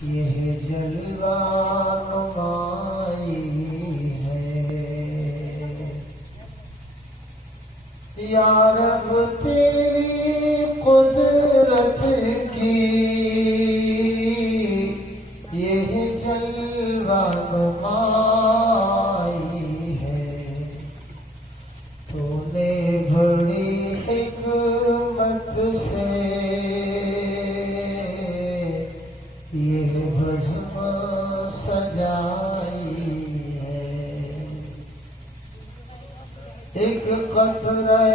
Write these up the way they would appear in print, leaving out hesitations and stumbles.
یہ جلوہ نمائی ہے یا رب تیری قدرت کی، یہ جلوہ نمائی ہے۔ تو نے بڑی حکمت سے یہ بزم سجائی ہے، ایک قطرہ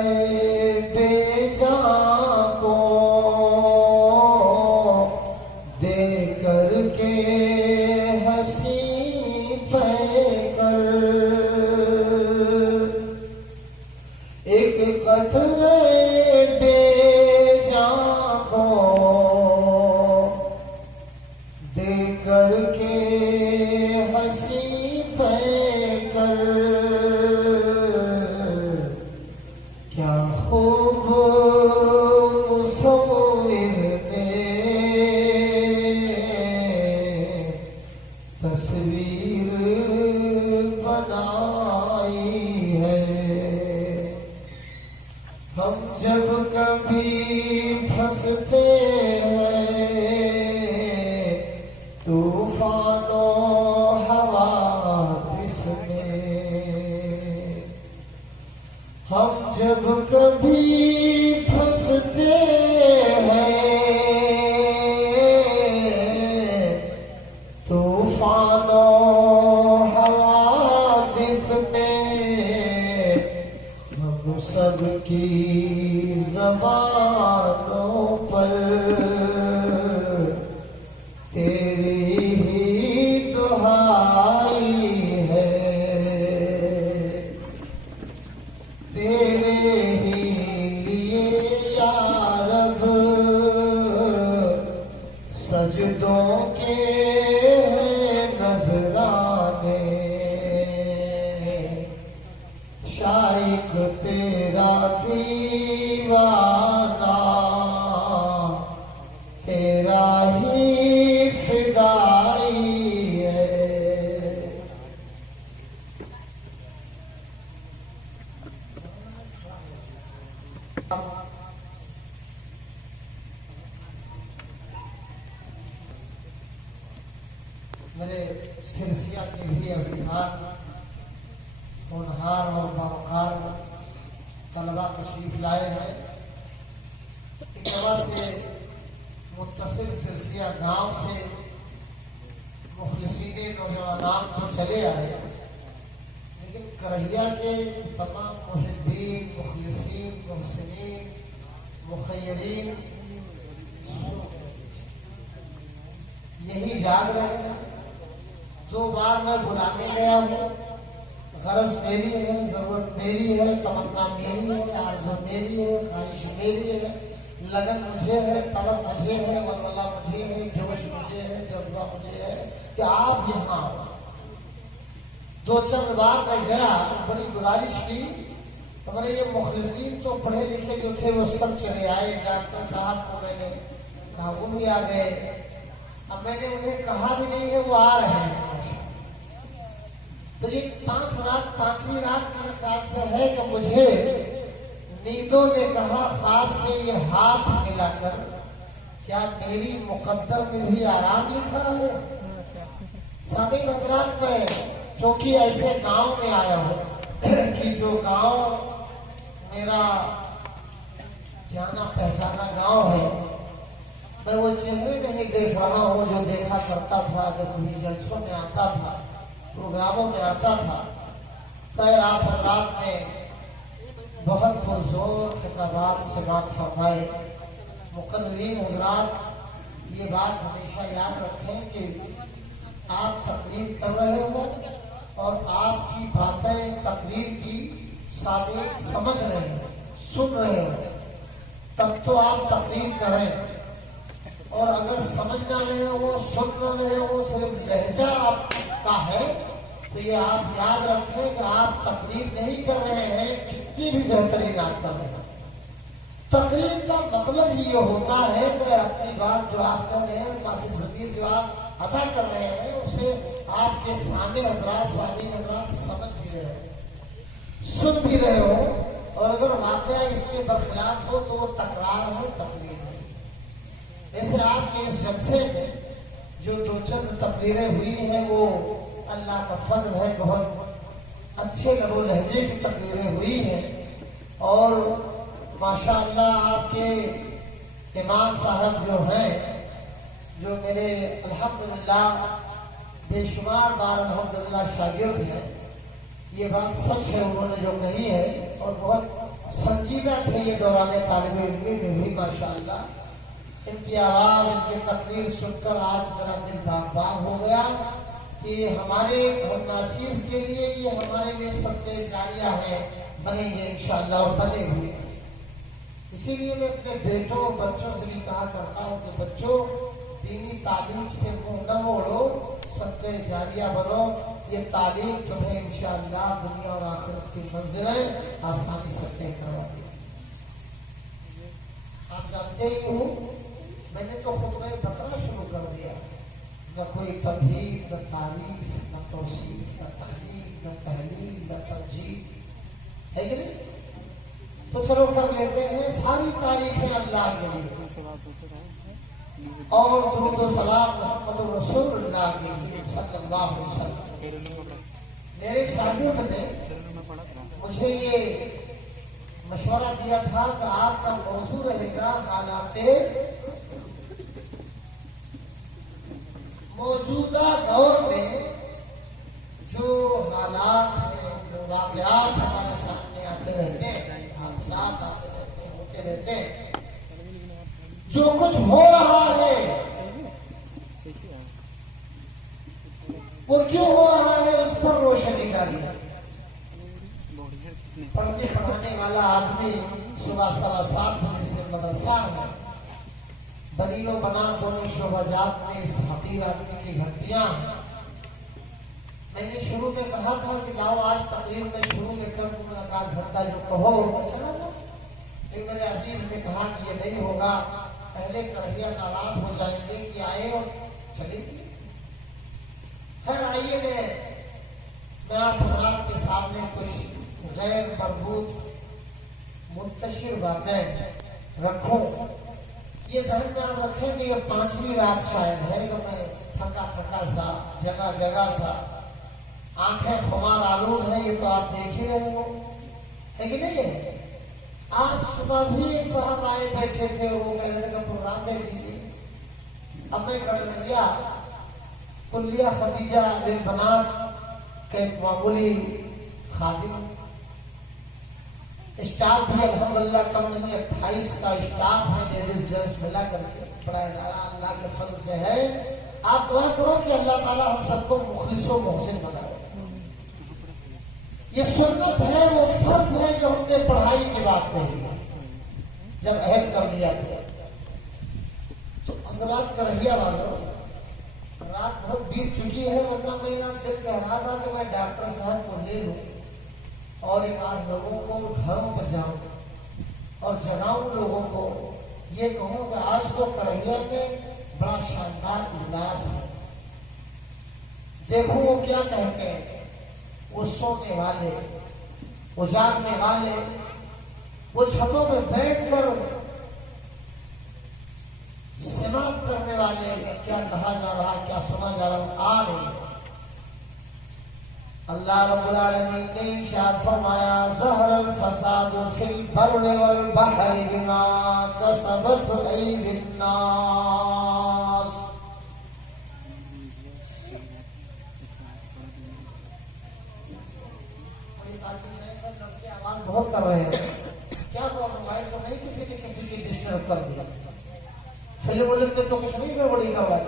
بے جان کو دے کر کے ہنسی پہ کر، ایک قطرہ بے جان کو دے کر کے ہنسی پہ کر، کیا خوب مصور نے تصویر بنائی ہے۔ ہم جب کبھی پھنستے طوفان و حوادث میں، ہم جب کبھی پھنستے ہیں طوفان و حوادث میں، ہم سب کی زبانوں پر تیری ہی دعائی ہے، تیرے ہی لیے یا رب سجدوں کے نذرانے، شائق تیرا دیوانہ تیرا ہی فدائی ہے۔ میرے سرسیہ کے بھی عزیزان ہونہار اور باوقار طلبہ تشریف لائے ہیں۔ اکوا سے متصل سرسیہ گاؤں سے مخلصین نوجوانان تو چلے آئے، لیکن کرہیا کے تمام محبین، مخلصین، محسنین، مخیرین یہی جاگ رہے ہیں۔ 2 بار میں بلانے گیا ہوں، غرض میری ہے، ضرورت میری ہے، تمنا میری ہے، آرزو میری ہے، خواہش میری ہے، لگن مجھے ہے، طلب مجھے ہے، ولولہ مجھے ہے، جوش مجھے ہے، جذبہ مجھے ہے کہ آپ یہاں آؤ۔ 2 چند بار میں گیا، بڑی گزارش کی، ہمارے یہ مخلصین تو پڑھے لکھے جو تھے وہ سب چلے آئے۔ ڈاکٹر صاحب کو میں نے کہا وہ بھی آ گئے، اب میں نے انہیں کہا بھی نہیں ہے وہ آ رہے ہیں۔ تو یہ 5 رات 5ویں رات میرے خیال سے ہے کہ مجھے نیندوں نے کہا خواب سے یہ ہاتھ ملا کر، کیا میری مقدر میں بھی آرام لکھا ہے؟ سامعین حضرات، میں چونکہ ایسے گاؤں میں آیا ہوں کہ جو گاؤں میرا جانا پہچانا گاؤں ہے، میں وہ چہرے نہیں دیکھ رہا ہوں جو دیکھا کرتا تھا جب کبھی جلسوں میں آتا تھا، پروگراموں میں آتا تھا۔ خیر آپ حضرات نے بہت پرزور خطابات سماعت فرمائے۔ مقررین حضرات یہ بات ہمیشہ یاد رکھیں کہ آپ تقریر کر رہے ہو اور آپ کی باتیں تقریر کی سامعین سمجھ رہے ہو، سن رہے ہو، تب تو آپ تقریر کریں، اور اگر سمجھ نہ رہے ہو، سن نہ رہے ہو، صرف لہجہ آپ کا ہے تو یہ آپ یاد رکھیں کہ آپ تقریر نہیں کر رہے ہیں، کتنی بھی بہترین آپ کر رہے ہیں۔ تقریر کا مطلب ہی یہ ہوتا ہے کہ اپنی بات جو آپ کہہ رہے ہیں، معافی ضمیر جو آپ ادا کر رہے ہیں اسے آپ کے سامنے حضرات سامعین حضرات سمجھ بھی رہے ہو، سن بھی رہے ہو، اور اگر واقعہ اس کے برخلاف ہو تو وہ تکرار ہے، تقریر نہیں۔ جیسے آپ کے اس جلسے میں جو دو چند تقریریں ہوئی ہیں وہ اللہ کا فضل ہے، بہت اچھے لب و لہجے کی تقریریں ہوئی ہیں، اور ماشاءاللہ آپ کے امام صاحب جو ہیں، جو میرے الحمدللہ بے شمار بار الحمدللہ شاگرد ہیں، یہ بات سچ ہے انہوں نے جو کہی ہے، اور بہت سنجیدہ تھے یہ دوران طالب علمی میں بھی ماشاءاللہ۔ ان کی آواز، ان کی تقریر سن کر آج میرا دل باغ باغ ہو گیا کہ ہمارے ہم ناچیز کے لیے یہ ہمارے لیے صدقہ جاریہ ہیں، بنیں گے انشاءاللہ اور بنے ہوئے ہیں۔ اسی لیے میں اپنے بیٹوں اور بچوں سے بھی کہا کرتا ہوں کہ بچوں دینی تعلیم سے منہ نہ موڑو، صدقہ جاریہ بنو، یہ تعلیم تمہیں انشاءاللہ دنیا اور آخرت کی منزلیں آسانی سے طے کروا دے۔ آپ جانتے ہی ہو میں نے تو خطبہ بتنا شروع کر دیا، نہ کوئی تمہید، نہ تعریف، نہ توصیف، نہ تحقیق، نہ تحلیل، نہ ترجیح، ہے کہ نہیں؟ تو چلو کر لیتے ہیں ساری تعریفیں اللہ کے لیے، اور درود و سلام محمد رسول اللہ کے لیے صلی اللہ علیہ وسلم۔ میرے شاگرد نے مجھے یہ مشورہ دیا تھا کہ آپ کا موضوع رہے گا حالات موجودہ دور میں جو حالات ہیں، جو واقعات ہمارے سامنے آتے رہتے ہیں، حادثات آتے رہتے ہیں، ہوتے رہتے ہیں، جو کچھ ہو رہا ہے وہ کیوں ہو رہا ہے اس پر روشنی ڈالی ہے۔ پڑھنے پڑھانے والا آدمی صبح 7:15 بجے سے مدرسہ ہے، بنین و بنات دونوں شعبہ جات میں اس حقیر آدمی کی گھنٹیاں ہیں۔ میں نے شروع میں کہا تھا کہ لاؤ آج تقریر میں شروع میں کر دوں گا، آدھ گھنٹہ جو کہو میں چلا جاؤ، لیکن میرے عزیز نے کہا کہ یہ نہیں ہوگا، اہل کرہیہ ناراض ہو جائیں گے کہ آئے اور چلے گئے۔ خیر آئیے میں آپ حضرات کے سامنے کچھ غیر مربوط منتشر باتیں رکھوں۔ یہ ذہن میں آپ رکھیں کہ یہ 5ویں رات شاید ہے کہ میں تھکا تھکا سا، جگہ جگہ سا، آنکھیں خمار آلود ہیں، یہ تو آپ دیکھ ہی رہے ہو، ہے کہ نہیں ہے؟ آج صبح بھی ایک صاحب آئے بیٹھے تھے اور وہ کہہ رہے تھے کہ پروگرام دے دیجیے۔ اب میں گڑھیا کلیہ ختیجہ للبنات کا ایک معمولی خادم، اسٹاف بھی الحمدللہ کم نہیں، 28 کا اسٹاف ہے، لیڈیز جینٹس ملا کر کے، بڑا ادارہ اللہ کے فضل سے ہے۔ آپ دعا کرو کہ اللہ تعالیٰ ہم سب کو مخلص و محسن بنائے۔ یہ سنت ہے، وہ فرض ہے جو ہم نے پڑھائی کی بات کہی ہے، جب عہد کر لیا گیا تو حضرات کرہیہ والوں، رات بہت بیت چکی ہے، ورنہ میرا دل کہہ رہا تھا کہ میں ڈاکٹر صاحب کو لے لوں اور ایک آدھ لوگوں کو گھروں پر جاؤں اور جگاؤں، لوگوں کو یہ کہوں کہ آج تو کرہیہ میں بڑا شاندار اجلاس ہے، دیکھو وہ کیا کہتے ہیں، وہ سونے والے، وہ جاگنے والے، وہ چھتوں پہ بیٹھ کر سماعت کرنے والے، کیا کہا جا رہا، کیا سنا جا رہا آ نہیں۔ اللہ رب العالمین نے ارشاد فرمایا ظہر الفساد فی البر والبحر بما کسبت ایدی الناس۔ لڑکے آواز بہت کر رہے ہیں، کیا وہ موبائل تو نہیں کسی نے کسی کی ڈسٹرب کر دیا؟ فلم میں تو کچھ نہیں گڑبڑی کروائی۔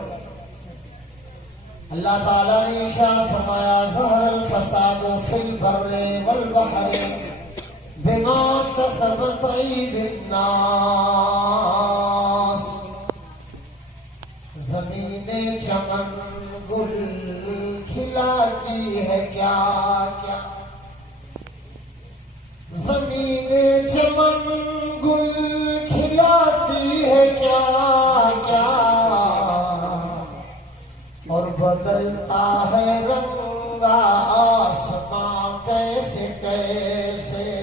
اللہ تعالیٰ نے ارشاد فرمایا ظہر الفساد فی البر والبحر بما کسبت ایدی الناس۔ زمین چمن گل کھلاتی ہے کیا کیا، زمین چمن گل کھلاتی ہے کیا کیا، بدلتا ہے رنگ آسمان کیسے کیسے،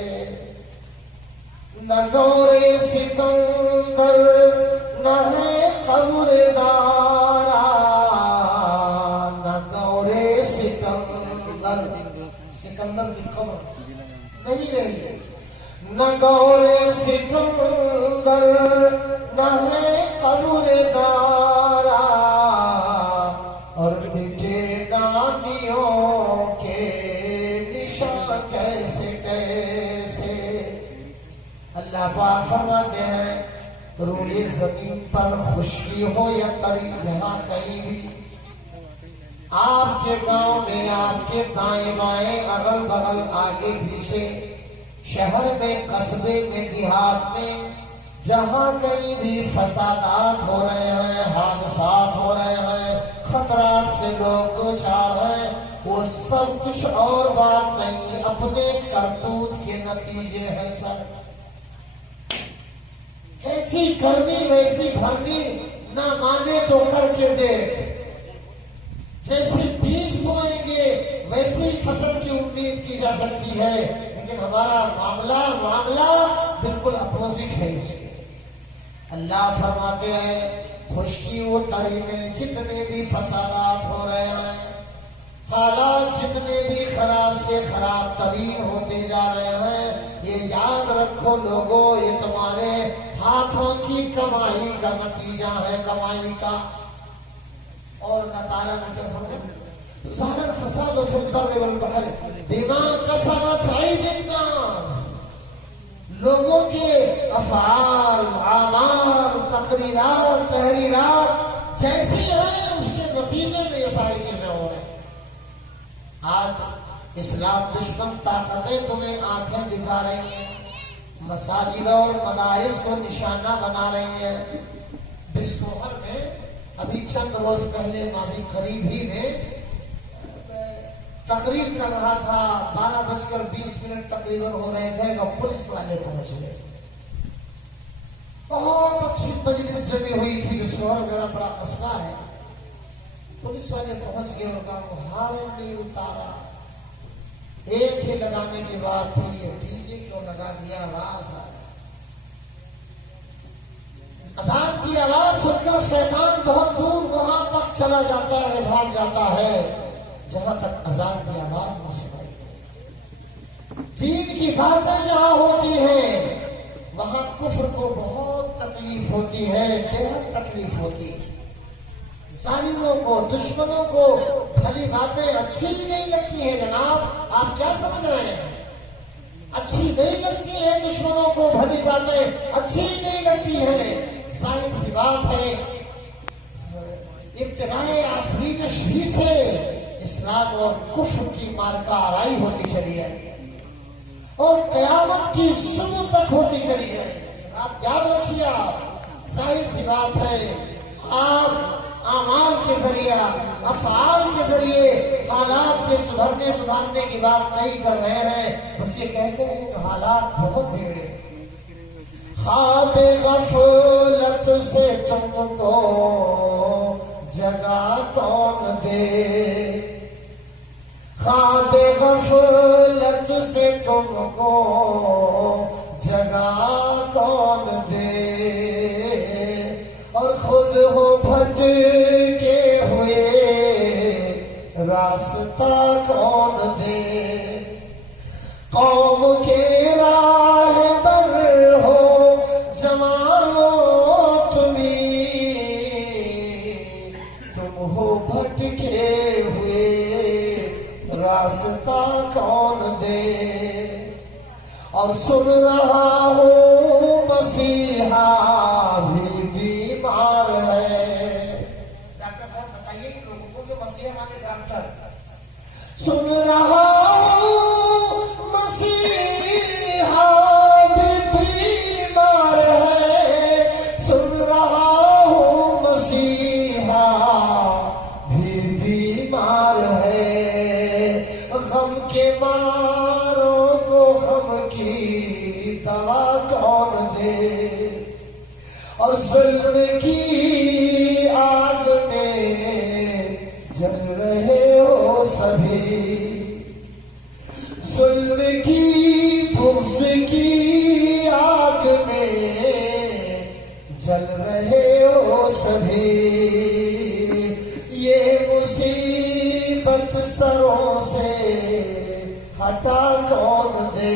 نہ گورے سکندر نہ ہے قبر دارا، نہ گورے سکندر، سکندر کی قبر نہیں رہی، نہ گورے سکندر نہ ہے قبر دارا، اور مٹے نامیوں کے نشان کیسے کیسے۔ اللہ پاک فرماتے ہیں روئے زمین پر خشکی ہو یا تری، جہاں کہیں بھی آپ کے گاؤں میں، آپ کے دائیں بائیں اگل بغل آگے پیچھے، شہر میں قصبے میں دیہات میں، جہاں کہیں بھی فسادات ہو رہے ہیں، حادثات ہو رہے ہیں، خطرات سے لوگ دوچار ہیں، وہ سب کچھ اور بات نہیں، اپنے کرتوت کے نتیجے ہیں سب۔ جیسی کرنی ویسی بھرنی، نہ مانے تو کر کے دیکھ، جیسی بیج بوئیں گے ویسی فصل کی امید کی جا سکتی ہے، لیکن ہمارا معاملہ بالکل اپوزٹ ہے اس کے۔ اللہ فرماتے ہیں خشکی و تری میں جتنے بھی فسادات ہو رہے ہیں، حالات جتنے بھی خراب سے خراب ترین ہوتے جا رہے ہیں، یہ یاد رکھو لوگوں، یہ تمہارے ہاتھوں کی کمائی کا نتیجہ ہے، کمائی کا۔ اور اللہ تعالیٰ نے فرمایا ظاہر الفساد فی البر والبحر بما کسبت ایدی الناس، لوگوں کے افعال، اعمال، تقریرات، تحریرات جیسی ہیں اس کے نتیجے میں یہ ساری چیزیں ہو رہی ہیں۔ آج اسلام دشمن طاقتیں تمہیں آنکھیں دکھا رہی ہیں، مساجد اور مدارس کو نشانہ بنا رہی ہیں۔ بسکوہر میں ابھی چند روز پہلے ماضی قریب ہی میں تقریر کر رہا تھا، 12:20 تقریباً ہو رہے تھے کہ پولیس والے پہنچ گئے۔ بہت اچھی مجلس جمی ہوئی تھی، بسکوہر میرا بڑا قصبہ ہے۔ پولیس والے پہنچ گئے اور کہا ہارن نہیں اتارا، ایک ہی لگانے کی بات تھی، یہ ڈی جے کیوں لگا دیا، آواز آیا۔ اذان کی آواز سن کر شیطان بہت دور وہاں تک چلا جاتا ہے، بھاگ جاتا ہے جہاں تک اذان کی آواز نہ سنائی دے۔ دین کی باتیں جہاں ہوتی ہیں وہاں کفر کو بہت تکلیف ہوتی ہے، بے حد تکلیف ہوتی ہے۔ ظالموں کو، دشمنوں کو بھلی باتیں اچھی ہی نہیں لگتی ہیں۔ جناب آپ کیا سمجھ رہے ہیں؟ اچھی نہیں لگتی ہیں دشمنوں کو، بھلی باتیں اچھی ہی نہیں لگتی ہیں۔ ظاہر سی بات ہے ابتدائے آفرینش ہی سے اسلام اور کفر کی مارکہ آرائی ہوتی چلی ہے اور قیامت کی صبح تک ہوتی چلی ہے۔ یہ بات یاد رکھیے آپ۔ ظاہر سی بات ہے آپ اعمال کے ذریعے، افعال کے ذریعے حالات کے سدھارنے کی بات نہیں کر رہے ہیں، بس یہ کہتے ہیں کہ حالات بہت بگڑے۔ خواب غفلت سے تم کو جگا کون دے، خواب غفلت سے تم کو جگا کون دے، اور خود ہو بھٹکے ہوئے راستہ کون دے، قوم کے راہ بر ہو جمالو تمہیں، تم ہو بھٹکے ہوئے راستہ کون دے، اور سن رہا ہوں مسیحا بھی بیمار ہے۔ ڈاکٹر صاحب بتائیے کہ لوگوں کو کہ مسیحا مانے ڈاکٹر، سن رہا ہوں مسیحا بھی بیمار ہے، سن رہا ہوں مسیحا بھی بیمار ہے، غم کے ماروں کو غم کی دوا کون دے، اور ظلم کی آگ میں جل رہے ہو سبھی، ظلم کی بغض کی آگ میں جل رہے ہو سبھی، یہ مصیبت سروں سے ہٹا کون دے۔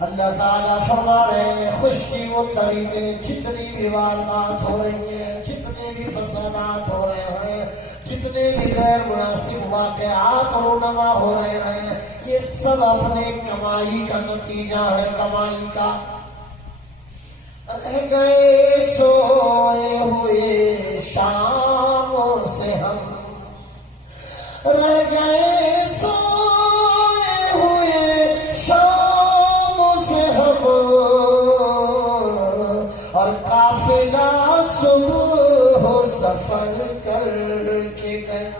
اللہ تعالیٰ فرما رہے ہیں خشکی و تری میں جتنی بھی واردات ہو رہی ہیں، جتنے بھی فسادات ہو رہے ہیں، جتنے بھی غیر مناسب واقعات رونما ہو رہے ہیں، یہ سب اپنے کمائی کا نتیجہ ہے، کمائی کا۔ رہ گئے سوئے ہوئے شاموں سے ہم، رہ گئے سوئے ہوئے شاموں سے ہم، اور قافلہ صبح سفر کر کے گیا۔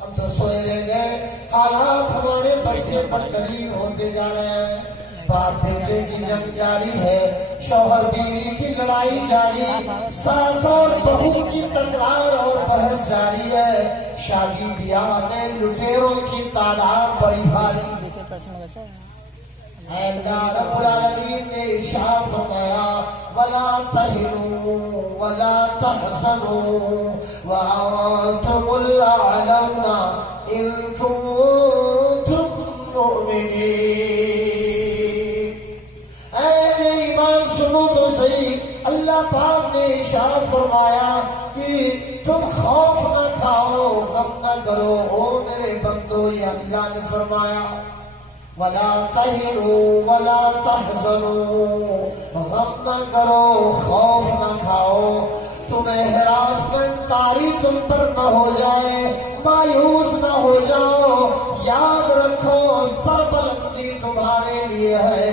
ہم تو سوئے رہ گئے، حالات ہمارے بد سے بدترین ہوتے جا رہے ہیں، باپ بیٹے کی جنگ جاری ہے، شوہر بیوی کی لڑائی جاری، ساس اور بہو کی تکرار اور بحث جاری ہے، شادی بیاہ میں لٹیروں کی تعداد بڑی بھاری۔ اے اللہ رب العالمین نے ارشاد فرمایا وَلَا تَهِنُوا وَلَا تَحْزَنُوا وَأَنْتُمُ الْأَعْلَوْنَ إِن كُنتُم مُّؤْمِنِينَ۔ اے ایمان سنو تو صحیح، اللہ پاک نے ارشاد فرمایا کہ تم خوف نہ کھاؤ، غم نہ کرو، او میرے بندو، یہ اللہ نے فرمایا وَلَا تَهِنُوا وَلَا تَحْزَنُوا، غم نہ کرو، خوف نہ کھاؤ، تمہیں ہراسمنٹ طاری تم پر نہ ہو جائے، مایوس نہ ہو جاؤ، یاد رکھو سربلندی تمہارے لیے ہے،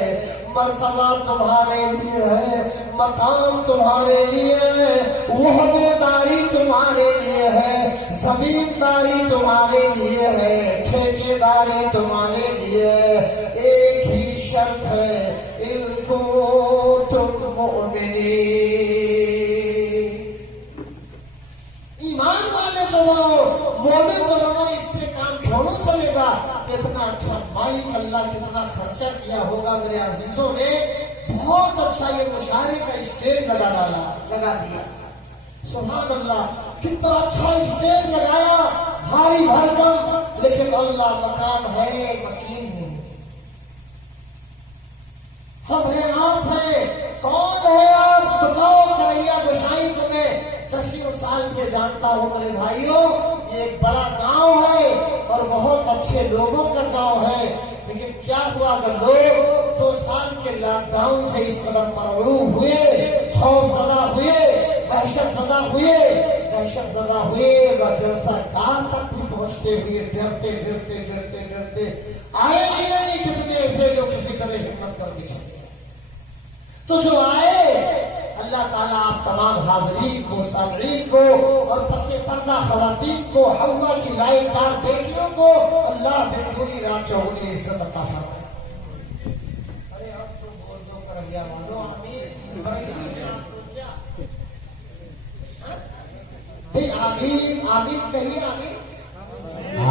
مرتبہ تمہارے لیے ہے، مقام تمہارے لیے ہے، وحدیداری تمہارے لیے ہے، زمینداری تمہارے لیے ہے، ٹھیکیداری تمہارے لیے ہے، ایک ہی شرط ہے ان کنتم مؤمنین، ایمان والے تو بنو، مومن تو بنو، اس سے کام تھوڑا چلے گا۔ کتنا اچھا مائک، اللہ کتنا خرچہ کیا ہوگا میرے عزیزوں نے، بہت اچھا یہ مشاعرے کا اسٹیج لگا دیا، سبحان اللہ، کتنا اچھا اسٹیج لگایا، بھاری بھرکم، لیکن اللہ مکان ہے مکین نہیں۔ ہم ہیں، آپ ہیں، کون ہے آپ بتاؤ؟ کریا گوشائی کو میں 10 سال سے جانتا ہوں میرے بھائیوں، یہ ایک بڑا گاؤں ہے اور بہت اچھے لوگوں کا گاؤں ہے، لیکن کیا ہوا اگر لوگ 2 سال کے لاک ڈاؤن سے اس قدر مرعوب ہوئے، خوف زدہ ہوئے، دہشت زدہ ہوئے، جلسہ گاہ تک بھی پہنچتے ہوئے ڈرتے آئے ہی نہیں، کتنے ایسے جو کسی طرح ہمت کر دی سکتے، تو جو آئے اللہ تعالیٰ آپ تمام حاضرین کو، سامعین کو اور پس پردہ خواتین کو، حوا کی لائق دار بیٹیوں کو اللہ دن دونی رات چوگنی عزت عطا فرمائے۔ ارے اب تو بول دو کریا والو آمین، برکتی ہے آپ لوگ کیا؟ آمین آمین کہیے، آمین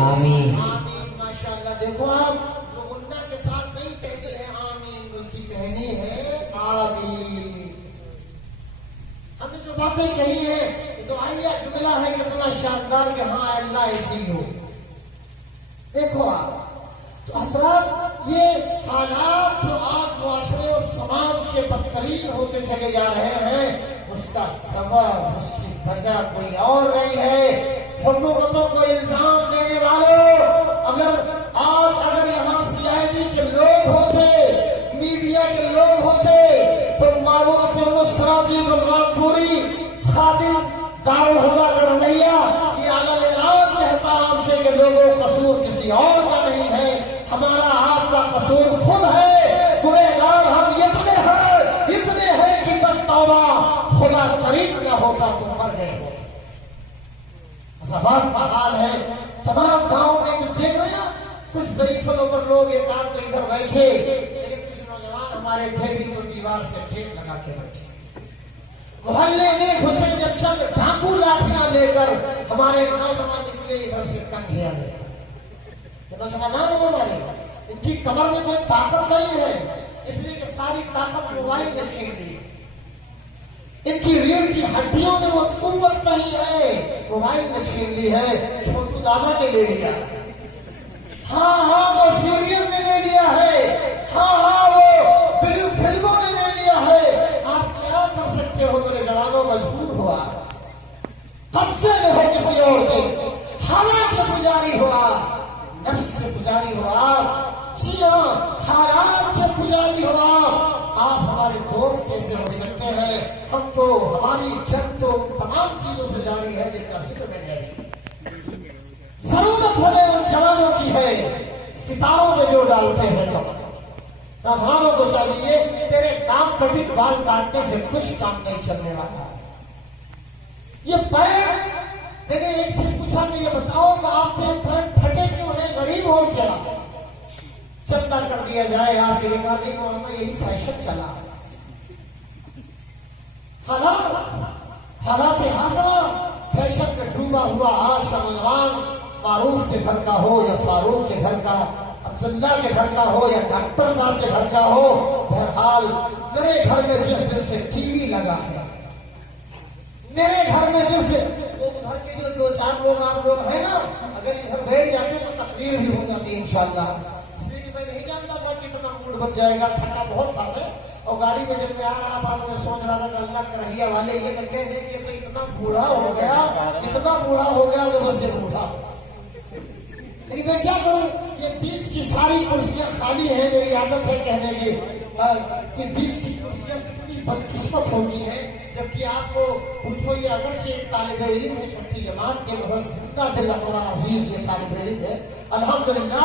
آمین آمین، ماشاءاللہ۔ دیکھو آپ لوگ گناہ کے ساتھ نہیں کہتے ہیں آمین، بلکہ کہنی ہے آمین۔ ہم نے جو باتیں کہی ہیں یہ دعائیہ جملہ ہے، کتنا شاندار کہ ہاں اللہ ایسی ہو۔ دیکھو آپ تو حضرات، یہ حالات جو آج معاشرے اور سماج کے بدترین ہوتے چلے جا رہے ہیں، اس کا سبب، اس کی وجہ کوئی اور نہیں ہے۔ حکومتوں کو الزام دینے والوں، اگر یہاں CID کے لوگ ہوتے، میڈیا کے لوگ ہوتے، تو معروف مسرازی بلرام پوری، خادم دارالہدیٰ گڑھیا، یہ اعلان کہتا آپ سے کہ لوگوں قصور کسی اور کا نہیں ہے، ہمارا آپ کا قصور خود ہے، گنہگار ہم اتنے ہیں کہ بس توبہ، خدا قریب نہ ہوتا تو مر گئے ہوتے۔ عذاب کا حال ہے تمام گاؤں میں، کچھ دیکھ رہے ہیں، کچھ ضعیف العمر لوگ ایک آدھ تو ادھر بیٹھے، لیکن کچھ نوجوان ہمارے تھے بھی تو دیوار سے ٹیک لگا کے بیٹھے، محلے میں گھسے جب چند ڈاکو لاٹھیاں لے کر ہمارے نوجوان نکلے ادھر سے کنگھیاں لے کر. یہ نوجوانان ہیں ہمارے, ان کی کمر میں کوئی طاقت نہیں ہے, اس لیے کہ ساری طاقت موبائل نے چھین لی. ان کی ریڑھ کی ہڈیوں میں وہ قوت نہیں ہے, موبائل نے چھین لی ہے. چھوٹو دادا نے لے لیا, ہاں وہ سیریل نے لے لیا ہے, ہاں وہ بلیو فلموں نے لے لیا ہے. آپ کیا کر سکتے ہو میرے جوانوں؟ مجبور ہوا, قبضے میں ہو کسی اور کے, حالات کے پجاری ہوا, نفس کے پجاری ہوا, جی ہاں حالات کے پجاری ہوا. آپ ہمارے دوست کیسے ہو سکتے ہیں؟ ہم تو ہماری جنگ تو تمام چیزوں سے جاری ہے جن کا ذکر میں ہے. ضرورت ہمیں ان جوانوں کی ہے ستاروں میں جو ڈالتے ہیں کمر. نوجوانوں کو چاہیے تیرے نام کٹنگ بال کاٹنے سے کچھ کام نہیں چلنے والا. یہ پیر, میں نے ایک سے پوچھا کہ یہ بتاؤ کہ آپ کے پیر پھٹے کیوں ہیں, غریب ہو کیا؟ چندہ کر دیا جائے آپ کی ریکارڈنگ میں, یہی فیشن چلا. حالات حاضرہ فیشن میں ڈوبا ہوا آج کا نوجوان, معروف کے گھر کا ہو یا فاروق کے گھر کا, عبداللہ کے گھر کا ہو یا ڈاکٹر صاحب کے گھر کا ہو, بہرحال میرے گھر میں جس دن سے ٹی وی لگا ہے, میرے گھر میں جس دن وہ ادھر کے جو دو چار لوگ آپ لوگ ہیں نا, اگر ادھر بیٹھ جاتے تو تقریر بھی ہو جاتی انشاءاللہ. اس لیے کہ میں نہیں جانتا تھا کتنا موڈ بن جائے گا, تھکا بہت تھا میں, اور گاڑی میں جب میں آ رہا تھا تو میں سوچ رہا تھا کہ اللہ کے رحیہ والے یہ نہ کہہ دیں کہ تو اتنا بوڑھا ہو گیا کہ بس یہ بوڑھا ہو. لیکن میں کیا کروں, یہ بیچ کی ساری کرسیاں خالی ہیں. میری عادت ہے کہنے کی کہ بیچ کی کرسیاں کتنی بدقسمت ہوتی ہیں, جبکہ آپ کو پوچھو یہ اگرچہ ایک طالب علم ہے چھٹی جماعت کے, مگر زندہ دل ہمارا عزیز یہ طالب علم ہے. الحمدللہ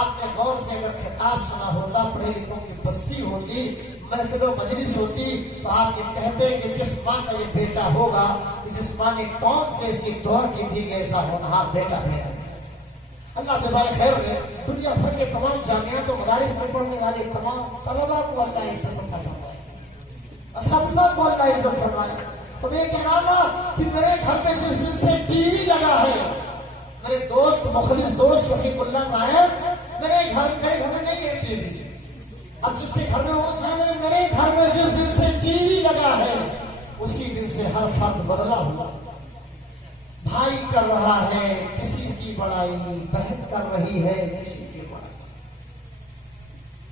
آپ نے غور سے اگر خطاب سنا ہوتا, پڑھے لکھوں کی بستی ہوتی, محفل و مجلس ہوتی, تو آپ یہ کہتے کہ جس ماں کا یہ بیٹا ہوگا, جس ماں نے کون سے ایسی دعا کی تھی کہ ایسا ہونہار بیٹا میرا. اللہ جزائے خیر دے. دنیا بھر کے تمام جامعات و مدارس میں پڑھنے والے تمام طلباء کو اللہ عزت عطا فرمائے, اساتذہ کو اللہ عزت فرمائے. تو میں کہہ رہا تھا کہ میرے گھر میں جس دن سے ٹی وی لگا ہے, میرے دوست مخلص دوست شفیق اللہ صاحب, میرے گھر میں نہیں ہے ٹی وی. اب جس کے گھر میں ہو جانے, میرے گھر میں جس دن سے ٹی وی لگا ہے اسی دن سے ہر فرد بدلا ہوا. بھائی کر رہا ہے کسی کی بڑائی, بہن کر رہی ہے کسی کی بڑائی.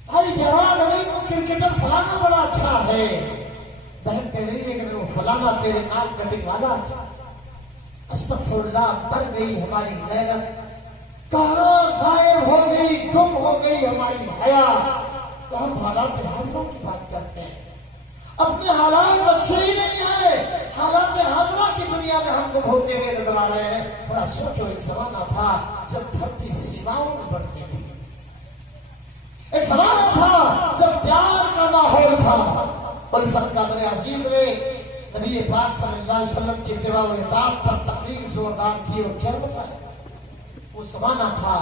بھائی کہہ رہا نہیں وہ کرکٹر فلانا بڑا اچھا ہے, بہن کہہ رہی ہے کہ وہ فلانا تیرے نام کٹنگ والا اچھا. استغفر اللہ, مر گئی ہماری غیرت, کہاں غائب ہو گئی, گم ہو گئی ہماری حیا. تو ہم حالات حاضرہ کی بات کرتے ہیں, اپنے حالات اچھے ہی نہیں ہیں, حالات حاضرہ کی دنیا میں ہم گم ہوتے ہوئے نظر آ رہے ہیں. ذرا سوچو, ایک زمانہ تھا جب دھرتی سیماؤں میں بڑھتی تھی, ایک زمانہ تھا جب پیار کا ماحول تھا, الفت کا. میرے عزیز نے نبی پاک صلی اللہ علیہ وسلم کی اتباع و اطاعت پر تقریر زوردار کی اور کیا بتایا. وہ زمانہ تھا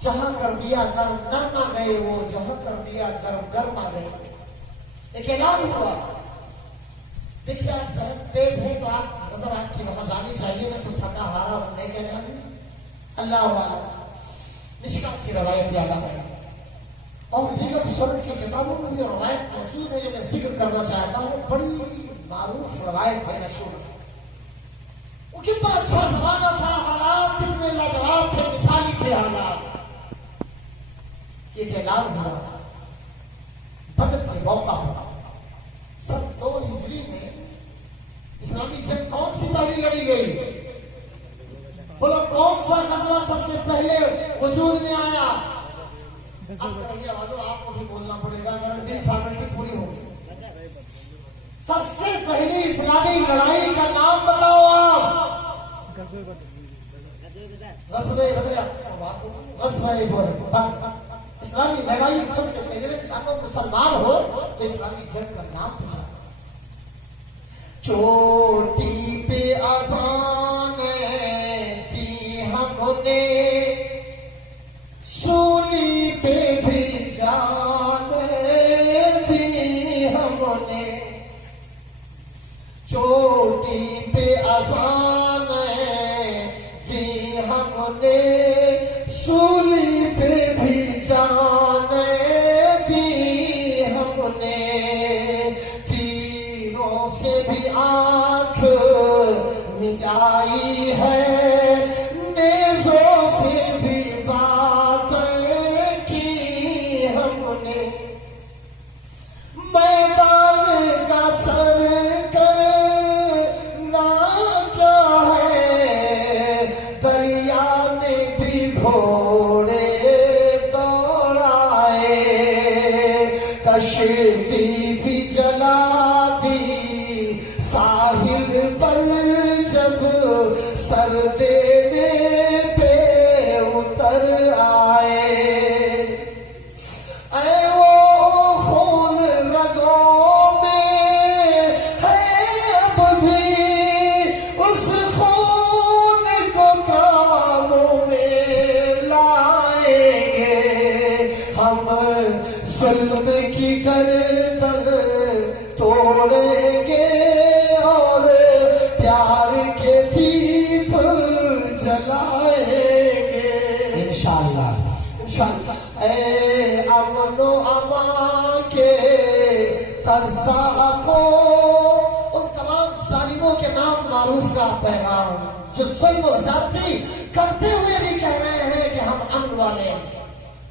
جہاں کر دیا نرم نرم آ گئے, وہ جہاں کر دیا گرم گرم آ گئے. ایک اعلان ہوا, دیکھیے آپ ذہن تیز ہے تو آپ نظر آپ کی وہاں جانی چاہیے. میں تو تھکا ہارا ہوں, میں کیا جانوں, اللہ والا. مشکات کی روایت یاد آ رہی ہے, اور دیگر سنن کی کتابوں میں بھی روایت موجود ہے جو میں ذکر کرنا چاہتا ہوں. بڑی معروف روایت ہے, مشہور ہے. وہ کتنا اچھا زمانہ تھا, حالات کتنے لاجواب تھے, مثالی تھے حالات. یہ اعلان ہوا بدر کے موقع پر, سن 2 ہجری میں اسلامی جنگ کون سی پہلی لڑی گئی؟ بولو کون سا غزوہ سب سے پہلے وجود میں آیا؟ اب کرنے والوں آپ کو بھی بولنا پڑے گا, اگر میری فارمیلٹی پوری ہوگی. سب سے پہلی اسلامی لڑائی کا نام بتاؤ آپ. غزوہ بدر. اسلامی لڑائی سب سے پہلے چاہو مسلمان ہو تو اسلامی جنگ کا نام پوچھا. چوٹی پہ آسان دی ہم نے, سولی پہ بھی جان. چوٹی پہ اذان دی ہم نے، سولی پہ بھی جان دی ہم نے، تیروں سے بھی آنکھ مٹائی ہے، نیزوں سے بھی باتیں کی ہم نے، میدان کا سر کرنا کیا ہے، دریا میں بھی گھوڑے دوڑائے، کشتی بھی جلا دی ساحل پر جب سر دینے پہ اتر آئے، اے وہ خون رگوں میں ہے اب بھی، اس خون کو کاموں میں لائیں گے، ہم ظلم کی گردن توڑیں گے اور پیار کے دیپ جلائیں گے انشاءاللہ انشاءاللہ۔ اے امن و امان کے قذاقوں، ان تمام ظالموں کے نام معروف کا پیغام جو ظلم و زیادتی کرتے ہوئے بھی کہہ رہے ہیں کہ ہم امن والے ہیں،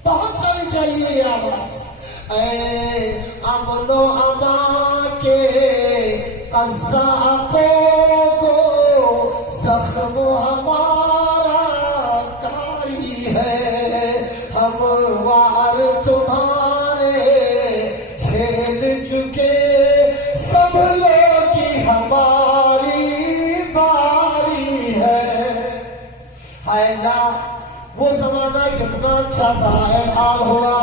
پہنچ جانی چاہیے یہ آواز۔ اے امن و امان کے قذاقوں کو زخم ہمارا کاری ہے، ہم وار تمہارے جھیل چکے، سب لوگ کی ہماری باری ہے۔ ہائے اللہ، وہ زمانہ کتنا اچھا تھا، اعلان ہوا،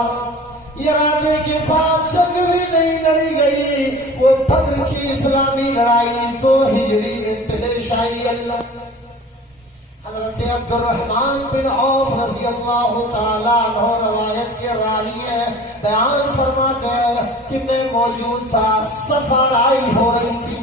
ارادے کے ساتھ جنگ بھی نہیں لڑی گئی، وہ بدر کی اسلامی لڑائی 2 ہجری میں پیش آئی۔ اللہ حضرت عبد الرحمن بن عوف رضی اللہ تعالیٰ عنہ روایت کے راوی ہے، بیان فرماتے ہیں کہ میں موجود تھا، صفارائی ہو رہی تھی،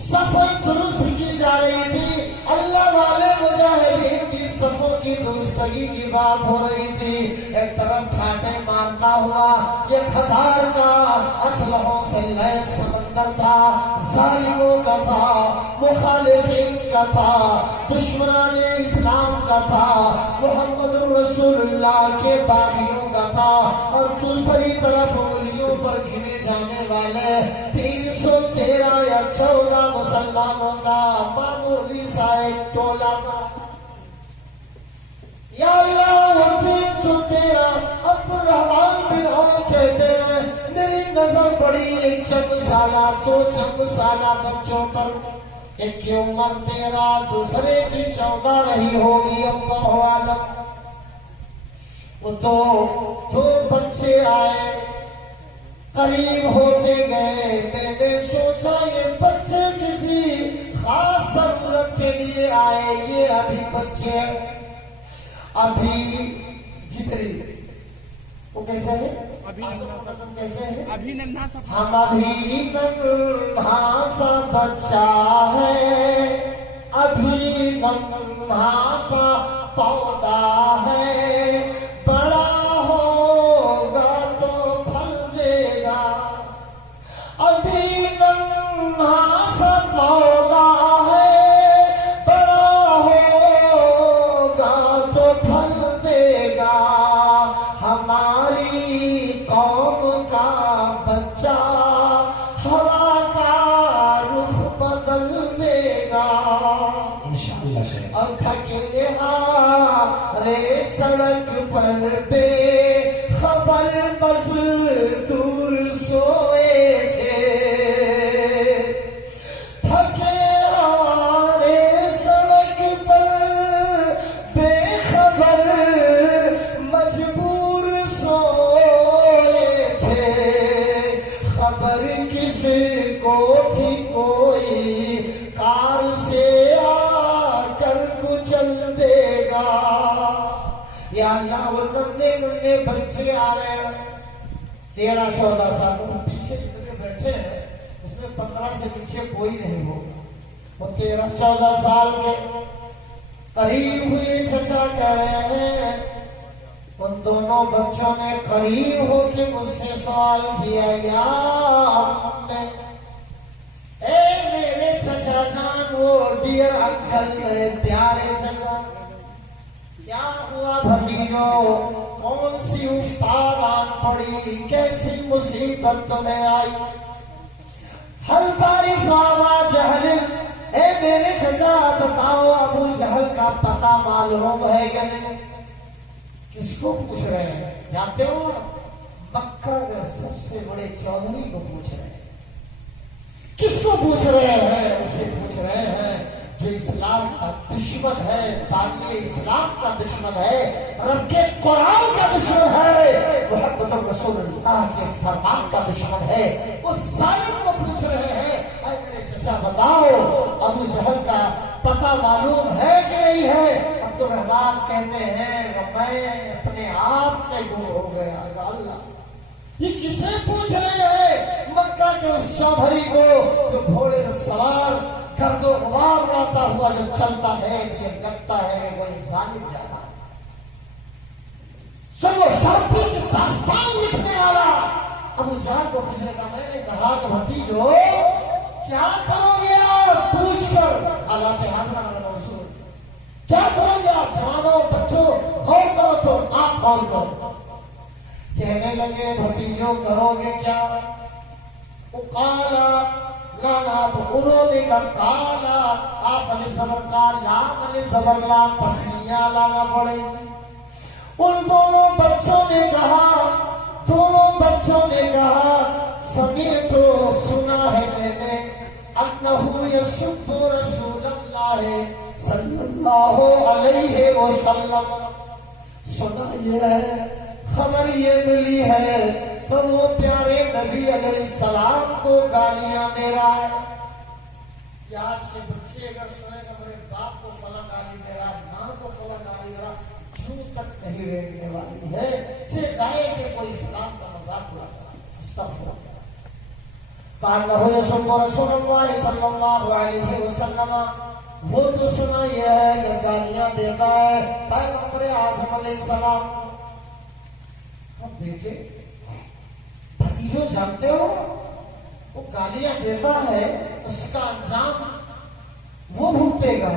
صفیں درست کی جا رہی تھی، اللہ والے مجاہدین کی صفوں کی درستگی کی بات ہو رہی تھی، ایک طرف پھاٹے مارتا ہوا 1000 کا اسلحوں سے لیس سمندر تھا، ظالموں کا تھا، مخالفین کا تھا، دشمنان اسلام کا تھا، محمد رسول اللہ کے باغیوں کا تھا، اور دوسری طرف انگلیوں پر گنے جانے والے 313 یا 14 مسلمانوں کا معمولی سا ایک ٹولہ تھا۔ یا اللہ، وہ 313 عبد الرحمن بن عوف کہتے ہیں میری نظر پڑی ایک چند سالہ 2 چند سالہ بچوں پر، ایک کی عمر 13 دوسرے کی 14 رہی ہوگی، اللہ عالم۔ وہ دو بچے آئے، قریب ہوتے گئے، میں نے سوچا یہ بچے کسی خاص ضرورت کے لیے آئے، یہ ابھی بچے ابھی جبریل وہ کیسے ہے؟ کیسے ہے؟ ہم ابھی ننھا سا بچہ ہے، ابھی ننھا سا پودا ہے، بڑا ہوگا تو پھل دے گا، ابھی ننھا سا پودا ہے، بڑا ہوگا تو پھل دے گا، ہماری قوم کا بچہ ہوا کا رخ بدل دے گا انشاءاللہ۔ اور تھکے ہارے سڑک پر بے خبر مزدور سوئے تھے، تھکے ہارے سڑک پر بے خبر مجبور سوئے تھے، خبر کس کو تھی کوئی کار سے آ کر کچل دے گا۔ یا اللہ، وہ ننھے بچے آ رہے ہیں 13-14 سال، پیچھے جتنے بیٹھے ہیں اس میں 15 سے پیچھے کوئی نہیں ہو. وہ 13-14 سال کے قریب ہوئے. چچا کہہ رہے ہیں ان دونوں بچوں نے قریب ہو کے مجھ سے سوال کیا یا امی اے میرے چچا جان وہ ڈیئر انکل میرے پیارے چچا کیا ہوا بھتیجو کون سی استاد آن پڑی کیسی مصیبت تمہیں آئی حل تعریف ابا جہل اے میرے چچا بتاؤ ابو جہل کا پتہ معلوم ہے کہ نہیں کس کو پوچھ رہے ہیں جانتے ہو مکہ کے سب سے بڑے چودھری کو پوچھ رہے ہیں کس کو پوچھ رہے ہیں اسے پوچھ رہے ہیں جو اسلام کا دشمن ہے بانی اسلام کا دشمن ہے رب کے قرآن کا دشمن ہے محمد رسول اللہ کے فرمان کا دشمن ہے اس ظالم کو پوچھ رہے ہیں اے میرے چچا بتاؤ ابو جہل کا پتہ معلوم ہے کہ نہیں ہے عبد الرحمن کہتے ہیں میں اپنے آپ میں گم ہو گیا اللہ یہ کسے پوچھ رہے ہیں مکہ کے اس چودھری کو جو گھوڑے میں سوار گرد و غبار اڑاتا ہوا جو چلتا ہے یہ لگتا ہے وہی ظالم جانا سب شانتی کی داستان لکھنے والا ابو جہل کو پوچھنے کا میں نے کہا کہ بھتیجو کیا کرو گے آپ پوچھ کر حالات حاضرہ والا موضوع کیا کرو گے آپ جوانوں بچوں غور کرو تو آپ غور کرو کہنے لگے بھتیجو کرو گے کیا اقالا لانا تو انہوں نے کہا کالا آف علی زبر کا لام علی زبر لام تسنیہ لانا پڑے ان دونوں بچوں نے کہا سمیت تو سنا ہے میں نے انہو یسب رسول اللہ صلی اللہ علیہ وسلم سنا یہ ہے خبر یہ ملی ہے تو وہ پیارے نبی علیہ السلام کو گالیاں دے رہا ہے کہ آج کے بچے اگر سنے کہ میرے باپ کو فلاں گالی دے رہا ماں کو فلاں گالی دے رہا جوں تک نہیں رہنے والی ہے چھ جائے کہ کوئی اسلام کا مذاق اڑا رہا استغفر اللہ قال له يسب رسول اللہ صلی اللہ علیہ وسلم وہ تو سنا یہ ہے کہ گالیاں دیتا ہے پیغمبر اعظم علیہ السلام بیٹے بھتیجو جانتے ہو وہ گالیاں دیتا ہے اس کا انجام وہ بھگتے گا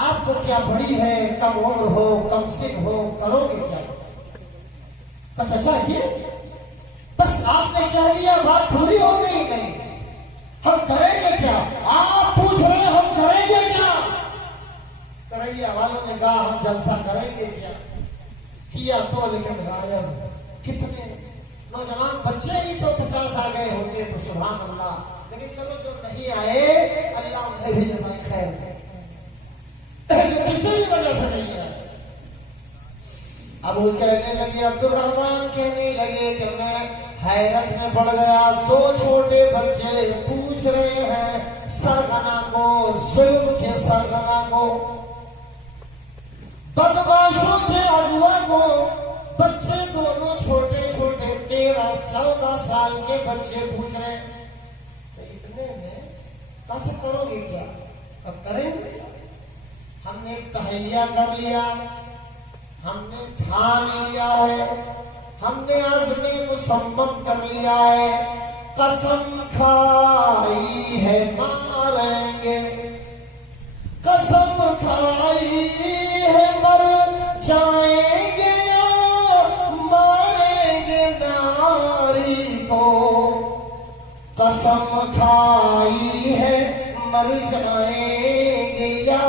آپ کو کیا بڑی ہے کم عمر ہو کم سن ہو کرو گے کیا اچھا یہ بس آپ نے کہہ دیا بات پوری ہو گئی نہیں ہم کریں گے کیا آپ پوچھ رہے ہیں ہم کریں گے کیا کرائیے والوں نے کہا ہم جلسہ کریں گے کیا تو لیکن غائب کتنے نوجوان بچے ہی 150 آ گئے ہوں گے تو سبحان اللہ لیکن چلو جو نہیں آئے اللہ انہیں بھی جزائے خیر جو کسی بھی وجہ سے نہیں آئے اب وہ کہنے لگے عبد الرحمن کہنے لگے کہ میں حیرت میں پڑ گیا دو چھوٹے بچے پوچھ رہے ہیں سرغنا کو ظلم کے سرغنا کو بدماشوں کے اغوا کو بچے دونوں چھوٹے چھوٹے 13-14 سال کے بچے پوچھ رہے ہیں تو اتنے میں کیسے کرو گے کیا اب کریں گے ہم نے تہیہ کر لیا ہم نے ٹھان لیا ہے ہم نے عزم مصمم کر لیا ہے قسم کھائی ہے ماریں گے قسم کھائی ہے مر جائیں گے ماریں گے ناری کو قسم کھائی ہے مر جائیں گے یا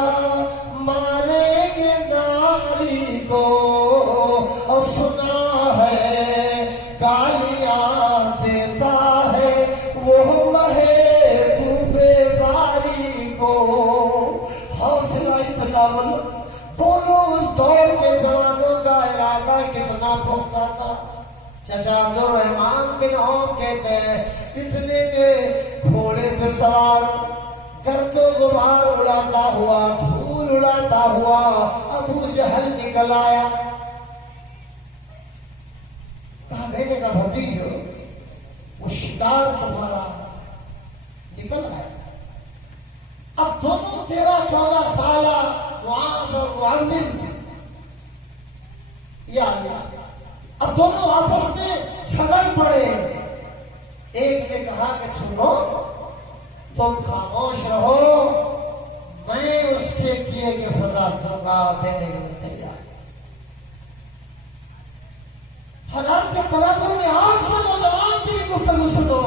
ماریں گے ناری کو اور سنا ہے گالیاں دیتا ہے وہ محبوب باری کو حوصلہ اتنا بلند بولو اس دور کے جوانوں کا ارادہ کتنا پختہ تھا چچا عبد الرحمن بن عوف کہتے ہیں اتنے میں گھوڑے پہ سوار گرد و غبار اڑاتا ہوا دھول اڑاتا ہوا ابو جہل نکل آیا کہا میں نے کہا بھتیجو وہ شکار تمہارا نکل آئے. اب دونوں 13-14 سالہ معاذ اور معمز یا اللہ اب دونوں آپس میں جھگڑ پڑے. ایک نے کہا کہ سنو تم خاموش رہو, میں اس کے کیے کی سزا دوں گا, دینے کے لیے تیار. حالات کے تناظر میں آج کے نوجوان کی بھی گفتگو سنو,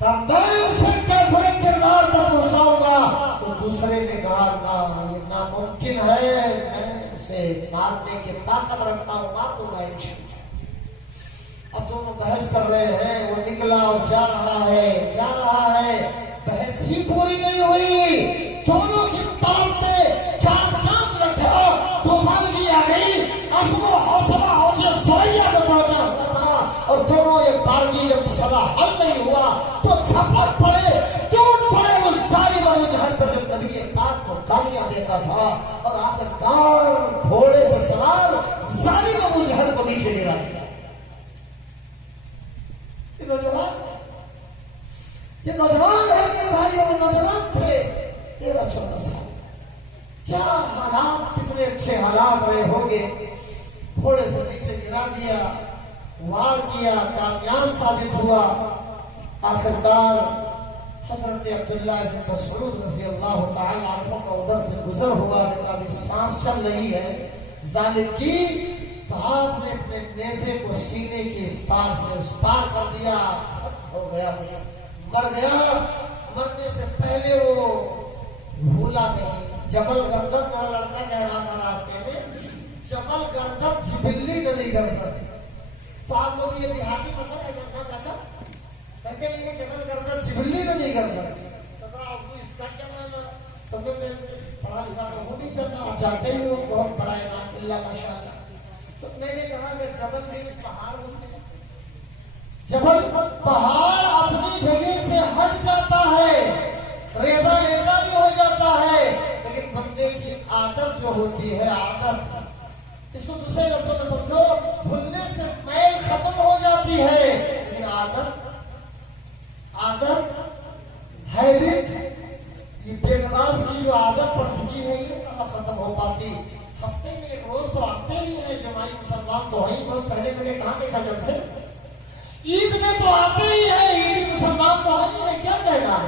میں اسے کیفر کردار پر پہنچاؤں گا. تو دوسرے نے کہا نا یہ ناممکن ہے, میں اسے مارنے کی طاقت رکھتا ہوں, مار دوں گا انشاءاللہ. اب دونوں بحث کر رہے ہیں, وہ نکلا اور جا رہا ہے, بحث ہی پوری نہیں ہوئی, دونوں کی طرف پہ چار چاند لٹھا, دو مال آ گئی, عزم و حوصلہ ہو جائے سوریا میں پہنچا ہوا تھا, اور دونوں ایک بارگی جب مسئلہ حل نہیں ہوا تو جھپٹ پڑے, ٹوٹ پڑے اس ظالم ابو جہل پر جو نبی پاک کو گالیاں دیتا تھا, اور آخرکار گھوڑے پر سوار ظالم ابو جہل کو نیچے گرا دیا. یہ نوجوان ہے میرے بھائی, اور نوجوان تھے 13-14 سال. کیا حالات, کتنے اچھے حالات رہے ہوں گے. گھوڑے سے نیچے گرا دیا, وار کیا, کامیاب ثابت ہوا. آخرکار حضرت عبداللہ بن مسعود رضی اللہ تعالی عنہ کا ادھر سے گزر ہوا, جنہا بھی سانس چل رہی ہے ظالم کی, تو آپ نے اپنے نیزے کو سینے کی اس پار سے اس پار کر دیا. ختم ہو گیا, مر گیا. مرنے سے پہلے وہ بھولا نہیں. جبل گردن کا لڑکا کہہ رہا تھا راستے میں, جبل گردن جبلی نبی گردن. تو آپ لوگ یہ دیہاتی مسئلہ ہے نا چاچا, لیکن یہ جبل گردن جبلی نبی گردن, تو اس کا کیا مانا. تو میں پڑھا لکھا تو ہو نہیں کرتا, آپ جانتے ہی ہو, بہت بڑا ہے نام اللہ ماشاء اللہ. تو میں نے کہا کہ جبل میں پہاڑ ہوتے ہیں, جبل پہاڑ اپنی جگہ سے ہٹ جاتا ہے, ریزہ ریزہ بھی ہو جاتا ہے, لیکن بندے کی عادت جو ہوتی ہے, عادت, اس کو دوسرے لفظوں میں سمجھو, دھلنے سے میل ختم ہو جاتی ہے, لیکن عادت ہیبٹ, یہ بے نماز کی جو عادت پڑ چکی ہے, یہ کہاں ختم ہو پاتی. ہفتے میں ایک روز تو آتے ہی ہیں جماعی مسلمان, تو ہی بہت پہلے میں نے کہاں دیکھا جب سے, عید میں تو آتے ہی ہیں, عیدی مسلمان تو ہی ہے, کیا کہنا ہے.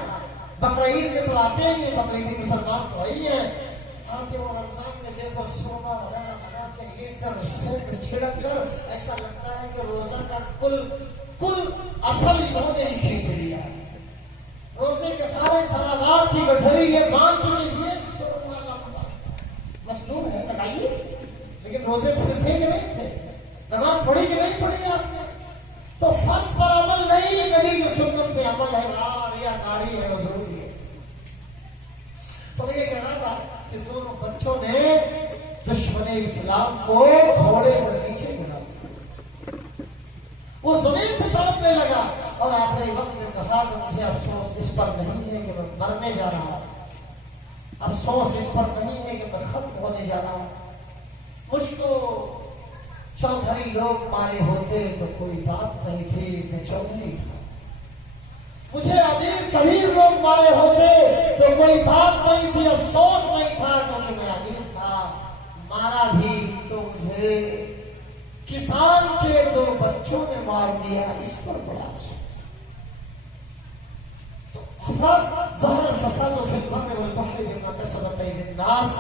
بقرعید میں تو آتے ہی ہیں, بقرعیدی مسلمان تو ہی ہے. آتے وہ رمضان میں دیکھو سونا وغیرہ بنا کے ایک کر سر چھڑک کر, ایسا لگتا ہے کہ روزہ کا کل اصل انہوں نے ہی کھینچ لیا. روزے کے سارے ثوابات کی گٹھری یہ مان چکے, یہ مصلوب ہے, لگائیے. لیکن روزے تو صرف کہ نہیں تھے, نماز پڑھی کہ نہیں پڑھی آپ نے, تو فرض پر عمل نہیں, نبی کی سنت پہ عمل ہے, ریاکاری ہے, وہ ضروری ہے. تو میں یہ کہہ رہا تھا کہ دونوں بچوں نے دشمن اسلام کو گھوڑے سے نیچے گرا دیا, وہ زمین پہ تڑپنے لگا, اور آخری وقت میں کہا کہ مجھے افسوس اس پر نہیں ہے کہ میں مرنے جا رہا ہوں, افسوس اس پر نہیں ہے کہ میں ختم ہونے جا رہا ہوں. مجھ کو چودھری لوگ مارے ہوتے تو کوئی بات نہیں تھی, میں چودھری تھا. مجھے امیر کبیر لوگ مارے ہوتے تو کوئی بات نہیں تھی, افسوس نہیں تھا, کیونکہ میں امیر تھا. مارا بھی تو مجھے کسان کے 2 بچوں نے مار دیا, اس پر بڑا افسوس. حضرت ظہر الفساد فی البر والبحر بما کسبت ایدی الناس,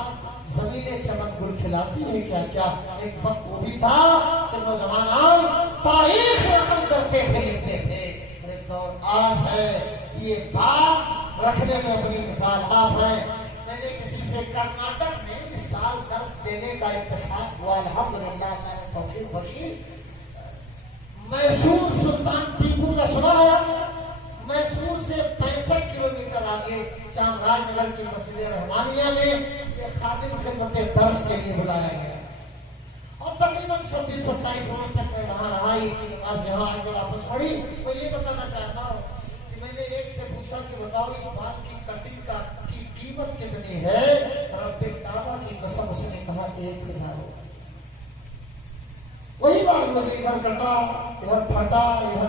زمینیں چمن گل کھلاتی ہے کیا کیا. ایک وقت وہ بھی تھا کہ نوجوان تاریخ رقم کرتے تھے, لکھتے تھے. ایک دور آج ہے, یہ بات رکھنے میں اپنی مثال آپ ہیں. میں نے کسی سے کرناٹک میں اس سال درس دینے کا اتفاق ہوا, الحمدللہ اللہ نے توفیق بخشی. میسور سلطان ٹیپو کا سنا ہے, میسور سے 65 کلومیٹر آگے چامراج نگر کی مسجد رحمانیہ میں یہ خادم خدمت درس کے لیے بلایا گیا, اور تقریباً 26-27 روز تک میں وہاں رہا. کی نماز جہاں آ کے واپس پڑھی. تو یہ بتانا چاہتا ہوں کہ میں نے ایک سے پوچھا کہ بتاؤ اس بال کی کٹنگ کی قیمت کتنی ہے. رب کعبہ کی قسم اس نے کہا 1000. وہی بات میں ادھر کٹا, ادھر پھٹا, ادھر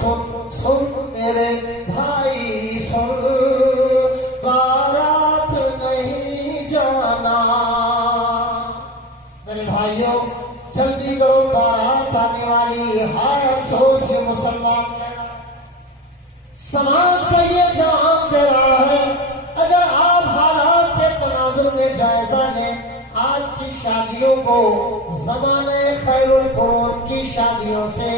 سن سن میرے بھائی سن، بارات نہیں جانا۔ میرے بھائیوں جلدی کرو، بارات آنے والی، ہائے افسوس یہ مسلمان کہہ رہا ہے، سماج کو یہ جوان دے رہا ہے۔ اگر آپ حالات کے تناظر میں جائزہ لیں، آج کی شادیوں کو زمانے خیر القرون کی شادیوں سے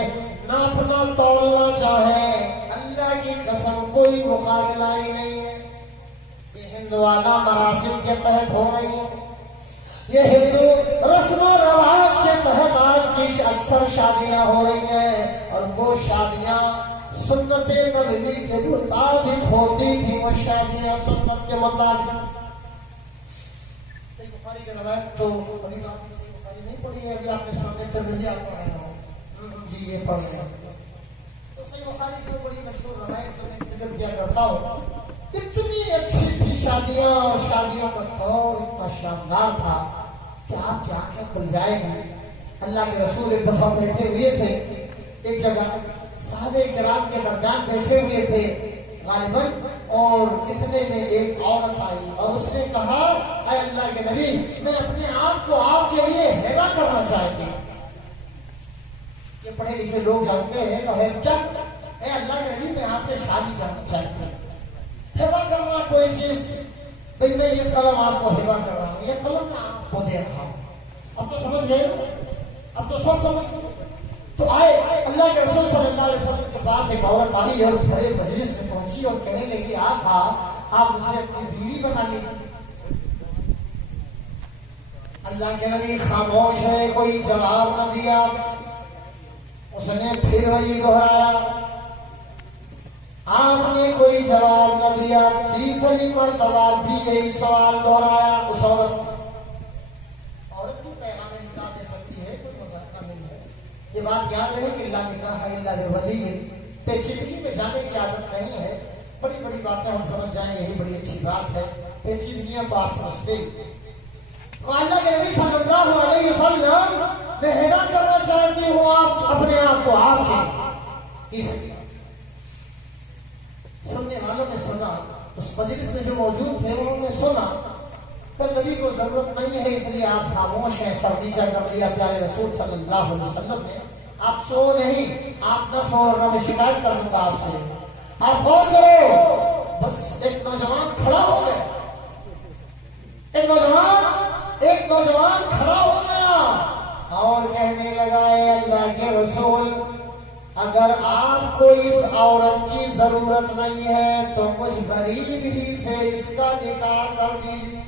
ناپنا تولنا چاہے، اللہ کی قسم کوئی مقابلہ ہی نہیں ہے۔ یہ ہندوانہ مراسم کے تحت ہو رہی ہے، یہ ہندو رسم و رواج کے تحت آج کی اکثر شادیاں ہو رہی ہیں، اور وہ شادیاں سنت نبوی کے مطابق ہوتی تھی، وہ شادیاں سنت کے مطابق۔ صحیح بخاری کی روایت تو ابھی آپ نے صحیح بخاری نہیں پڑھی ہے، ابھی آپ نے سامنے ترمذی آپ پڑھ رہے ہو جی، یہ پڑھ رہے ہیں تو صحیح بخاری کی بڑی مشہور روایت تو میں ذکر کیا کرتا ہوں۔ اتنی اچھی تھی شادیاں، اور شادیوں کا دور اتنا شاندار تھا کہ آپ کی آنکھیں کھل جائیں گی۔ اللہ کے رسول ایک دفعہ بیٹھے ہوئے تھے ایک جگہ، صحابہ کرام کے درمیان بیٹھے ہوئے تھے غالباً، اور اتنے میں ایک عورت آئی اور اس نے کہا اے اللہ کے نبی، میں اپنے آپ کو آپ کے لیے ہبہ کرنا چاہتی ہوں۔ یہ پڑھے لکھے لوگ جانتے ہیں کہ کیا، اے اللہ کے نبی میں آپ سے شادی کرنا چاہتی ہوں۔ ہبہ کرنا کوئی چیز، بھئی میں یہ قلم آپ کو ہبہ کر رہا ہوں، یہ قلم میں آپ کو دے رہا ہوں۔ اب تو سمجھ گئے، اب تو سب سمجھ گئے۔ تو آئے اللہ کے رسول صلی اللہ علیہ وسلم کے پاس ایک عورت آئی اور بڑے مجلس میں پہنچی اور کہنے لگی آپ مجھے اپنی بیوی بنا لیجیے۔ اللہ کے نبی خاموش ہے، کوئی جواب نہ دیا۔ اس نے پھر وہی دہرایا، آپ نے کوئی جواب نہ دیا۔ تیسری مرتبہ بھی یہی سوال دہرایا۔ اس عورت بھی پیغام نکاح دے سکتی ہے، کوئی مذاکرہ نہیں ہے۔ یہ بات یاد رہے کہ لا نکاح الا بولی، پیچیدگی میں جانے کی عادت نہیں ہے۔ بڑی بڑی باتیں ہم سمجھ جائیں یہی بڑی اچھی بات ہے، پیچیدگیاں تو آپ سمجھتے ہی۔ تو اللہ کے نبی صلی اللہ علیہ وسلم میں ہبہ کرنا چاہتی ہوں آپ اپنے آپ کو آپ کے تیسری۔ سننے والوں نے سنا، اس مجلس میں جو موجود تھے انہوں نے سنا، پھر نبی کو ضرورت نہیں ہے اس لیے آپ خاموش ہیں، سر نیچا کر لیا پیارے رسول صلی اللہ علیہ وسلم نے۔ آپ سو نہیں، آپ نہ سو اور نہ میں شکایت کر دوں گا آپ سے۔ آپ غور کرو، بس ایک نوجوان کھڑا ہو گیا، ایک نوجوان کھڑا ہو گیا اور کہنے لگا اے اللہ کے رسول، اگر آپ کو اس عورت کی ضرورت نہیں ہے تو مجھ غریب ہی سے اس کا نکاح کر دیجیے۔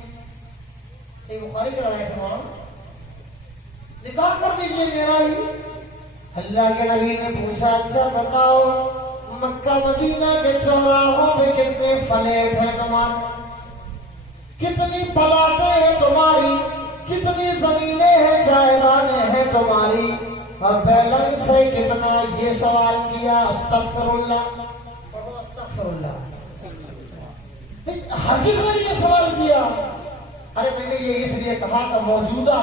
صحیح بخاری کی روایت ہے، نکاح کر دیجیے میرا ہی۔ اللہ کے نبی نے پوچھا اچھا بتاؤ، مکہ مدینہ کے چوراہوں پہ کتنے فلیٹ ہیں تمہارے، کتنی پلاٹیں ہیں تمہاری، کتنی زمینیں ہیں، جائیدادیں ہیں تمہاری، اور بیلنس ہے کتنا؟ یہ سوال کیا۔ استغفر اللہ، پڑھو استغفر اللہ۔ ہرگز نے یہ سوال کیا۔ ارے میں نے یہ اس لیے کہا کہ موجودہ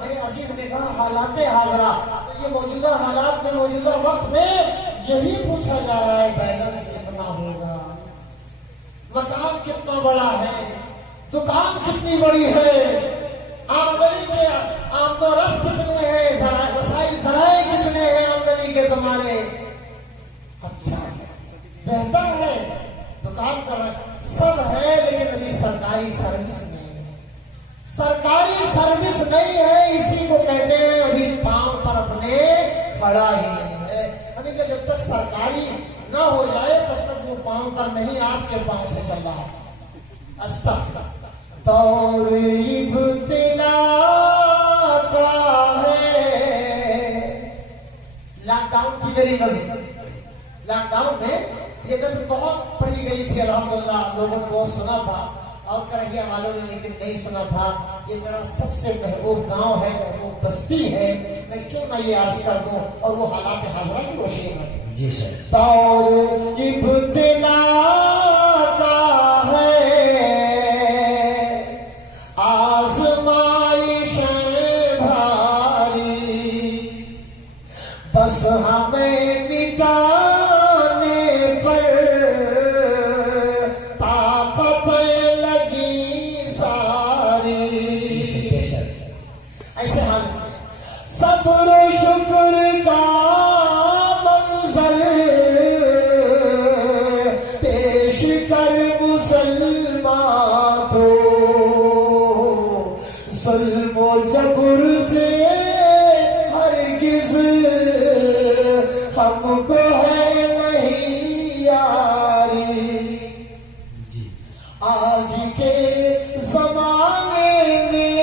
میرے عزیز نے کہا حالات حاضرہ، تو یہ موجودہ حالات میں موجودہ وقت میں یہی پوچھا جا رہا ہے بیلنس کتنا ہوگا، مکان کتنا بڑا ہے، دکان کتنی بڑی ہے، آمدنی کے آمد و رفت کتنے ہیں، وسائل ذرائع کتنے ہیں آمدنی کے تمہارے۔ اچھا ہے، بہتر ہے، دکان کر رہے سب ہے، لیکن ابھی سرکاری سروس نہیں ہے۔ سرکاری سروس نہیں ہے، اسی کو کہتے ہیں ابھی پاؤں پر اپنے کھڑا ہی نہیں ہے۔ یعنی کہ جب تک سرکاری نہ ہو جائے تب تک وہ پاؤں پر نہیں، آپ کے پاؤں سے چل رہا ہے۔ استغفر دور ابتلا کا ہے۔ لاک ڈاؤن کی میری نظر، لاک ڈاؤن میں یہ نظر بہت پڑھی گئی تھی، الحمدللہ لوگوں نے بہت سنا تھا، اور کرہیا والوں نے لیکن نہیں سنا تھا۔ یہ میرا سب سے محبوب گاؤں ہے، محبوب بستی ہے، میں کیوں نہ یہ عرض کر دوں، اور وہ حالات حاضرہ کی روشنی ہے۔ جی سر، دور ابتلا کا ہے، بس ہمیں مٹانا ہم کو ہے نہیں یاری آج کے زمانے میں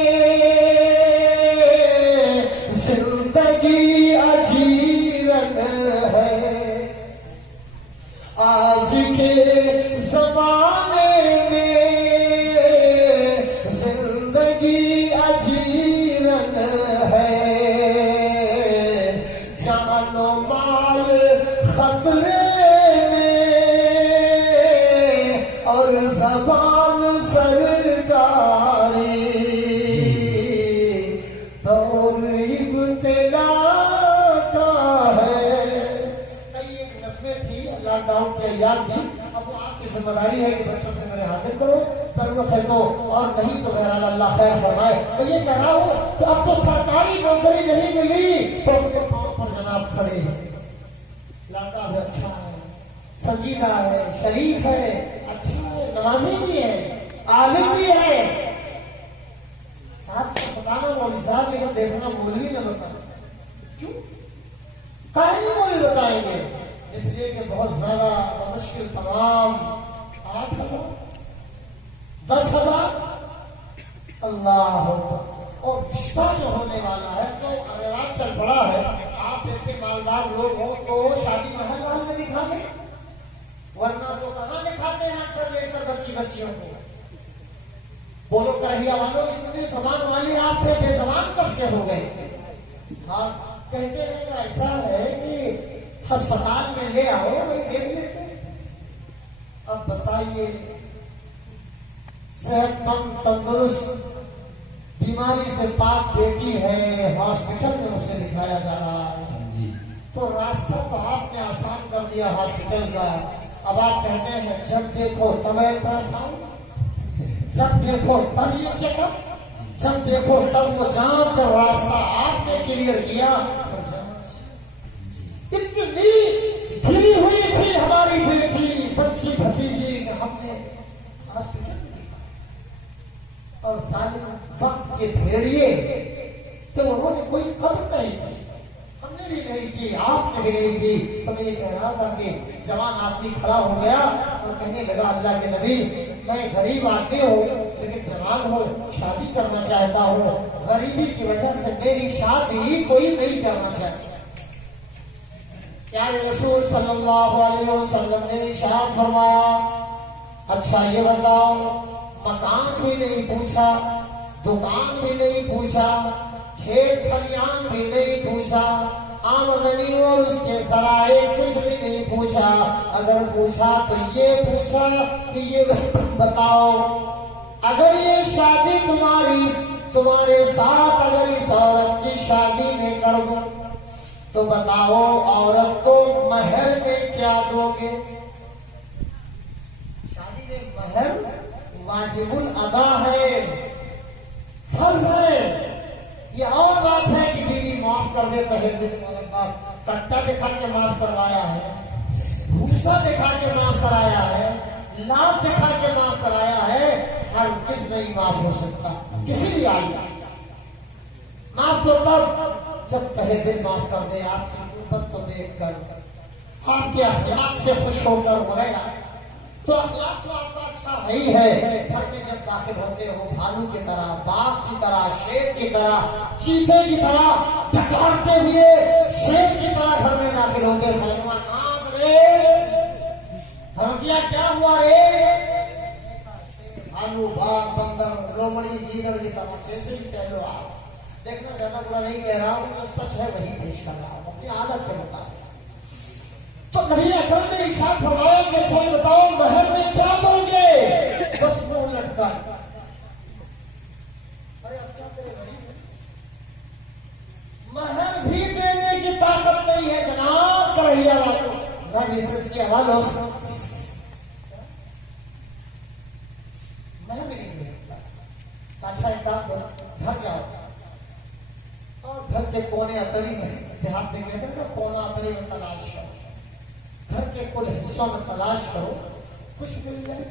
زندگی اجیرن ہے آج کے زمانے میں زندگی اجیرن ہے جان و مال خطرے میں اور زبان سرکاری دور ابتلا کا ہے. کئی ایک نسلیں تھی لاک ڈاؤن کے ایام کی. اب وہ آپ کی ذمہ داری ہے کہ بچوں سے میرے حاصل کرو ضرورت ہے تو اور نہیں تو بہرحال اللہ خیر فرمائے. میں یہ کہہ رہا ہوں کہ اب تو سرکاری نوکری نہیں ملی تو ان کے پاؤں پر جناب کھڑے ہیں. لڑکا بھی اچھا ہے سنجیدہ ہے شریف ہے اچھا ہے نمازی بھی ہے عالم بھی ہے. صاحب سے بتانا مولوی صاحب لیکن دیکھنا مولوی نہ بتانا. کیوں کہیں نہیں مولوی بتائیں گے؟ اس لیے کہ بہت زیادہ مشکل تمام 8,000 10,000 اللہ اور رشتہ جو ہونے والا ہے تو رواج چل پڑا ہے. آپ جیسے مالدار لوگ ہوں تو شادی محل میں دکھا دیں ورنہ تو کہاں دکھاتے ہیں اکثر بیشتر بچیوں کو. بولو کرہیا والوں اتنے زبان والے آپ سے بے زبان کب سے ہو گئے؟ ہاں کہتے ہیں کہ ایسا ہے کہ ہسپتال میں لے آؤ بھائی دیکھ لیتے. اب بتائیے صحت مند تندرست بیماری سے پاک بیٹی ہے ہاسپٹل میں اسے دکھایا جا رہا ہے تو راستہ تو آپ نے آسان کر دیا ہاسپٹل کا. اب آپ کہتے ہیں جب دیکھو تب الٹراساؤنڈ جب دیکھو تب یہ چیک اپ جب دیکھو تب وہ جانچ اور راستہ آپ نے کلیئر کیا. اتنی ڈھلی ہوئی تھی ہماری بیٹی بچی بھتیجی کہ ہم نے ہاسپٹل میں دیکھا اور ظالم وقت کے بھیڑیے کہ انہوں نے کوئی قدر نہیں کی ہم نے بھی نہیں کی آپ نے بھی نہیں کی. تو میں یہ کہہ رہا تھا کہ جوان آدمی کھڑا ہو گیا اور کہنے لگا اللہ کے نبی میں غریب آدمی ہوں لیکن جوان ہوں شادی کرنا چاہتا ہوں. غریبی کی وجہ سے میری شادی کوئی نہیں کرنا چاہتا. پیارے رسول صلی اللہ علیہ وسلم نے ارشاد فرمایا اچھا یہ بتاؤ مکان بھی نہیں پوچھا دکان بھی نہیں پوچھا کھیت کھلیان بھی نہیں پوچھا آمدنی اور اس کے ذرائع کچھ بھی نہیں پوچھا. اگر پوچھا تو یہ پوچھا کہ یہ بتاؤ اگر یہ شادی تمہارے ساتھ اگر اس عورت کی شادی میں کر دوں تو بتاؤ عورت کو مہر میں کیا دو گے؟ شادی میں مہر واجب الادا ہے فرض ہے. یہ اور بات ہے کہ بیوی معاف کر دے پہلے دن والے بات کٹا دکھا کے معاف کروایا ہے بھوسا دکھا کے معاف کرایا ہے لاب دکھا کے معاف کرایا ہے. ہر کس نہیں معاف ہو سکتا کسی بھی عالم. معاف تو تب جب تہے دل معاف کر دے آپ کی محبت کو دیکھ کر آپ کے اخلاق سے خوش ہو کر وغیرہ. تو اخلاق تو آپ کا اچھا ہے ہی ہے. گھر میں جب داخل ہوتے ہو بھالو کی طرح باغ کی طرح شیر کی طرح چیتے کی طرح ڈکارتے ہوئے شیر کی طرح گھر میں داخل ہوتے فرما کاز رے دھمکیا کیا ہوا رے بھالو باغ بندر لومڑی گیدڑ کی طرح جیسے بھی کہہ لو آپ. دیکھنا زیادہ برا نہیں کہہ رہا ہوں جو سچ ہے وہی پیش کر رہا ہوں اپنی عادت کے مطابق. تو نبی اکرم نے ارشاد فرمایا کہ اچھا بتاؤ مہر میں کیا دو گے؟ بس منہ لٹکا. مہر بھی دینے کی طاقت نہیں ہے جناب کرہیا والوں. میں بھی سلسلے والوں مہر بھی نہیں دے سکتا. اچھا ایک کام کرو گھر جاؤ اور گھر کے کونے اتری میں دیہات میں کہتے ہیں نا کونا اتری میں تلاش کرو. گھر کے کل حصوں میں تلاش کرو کچھ مل جائے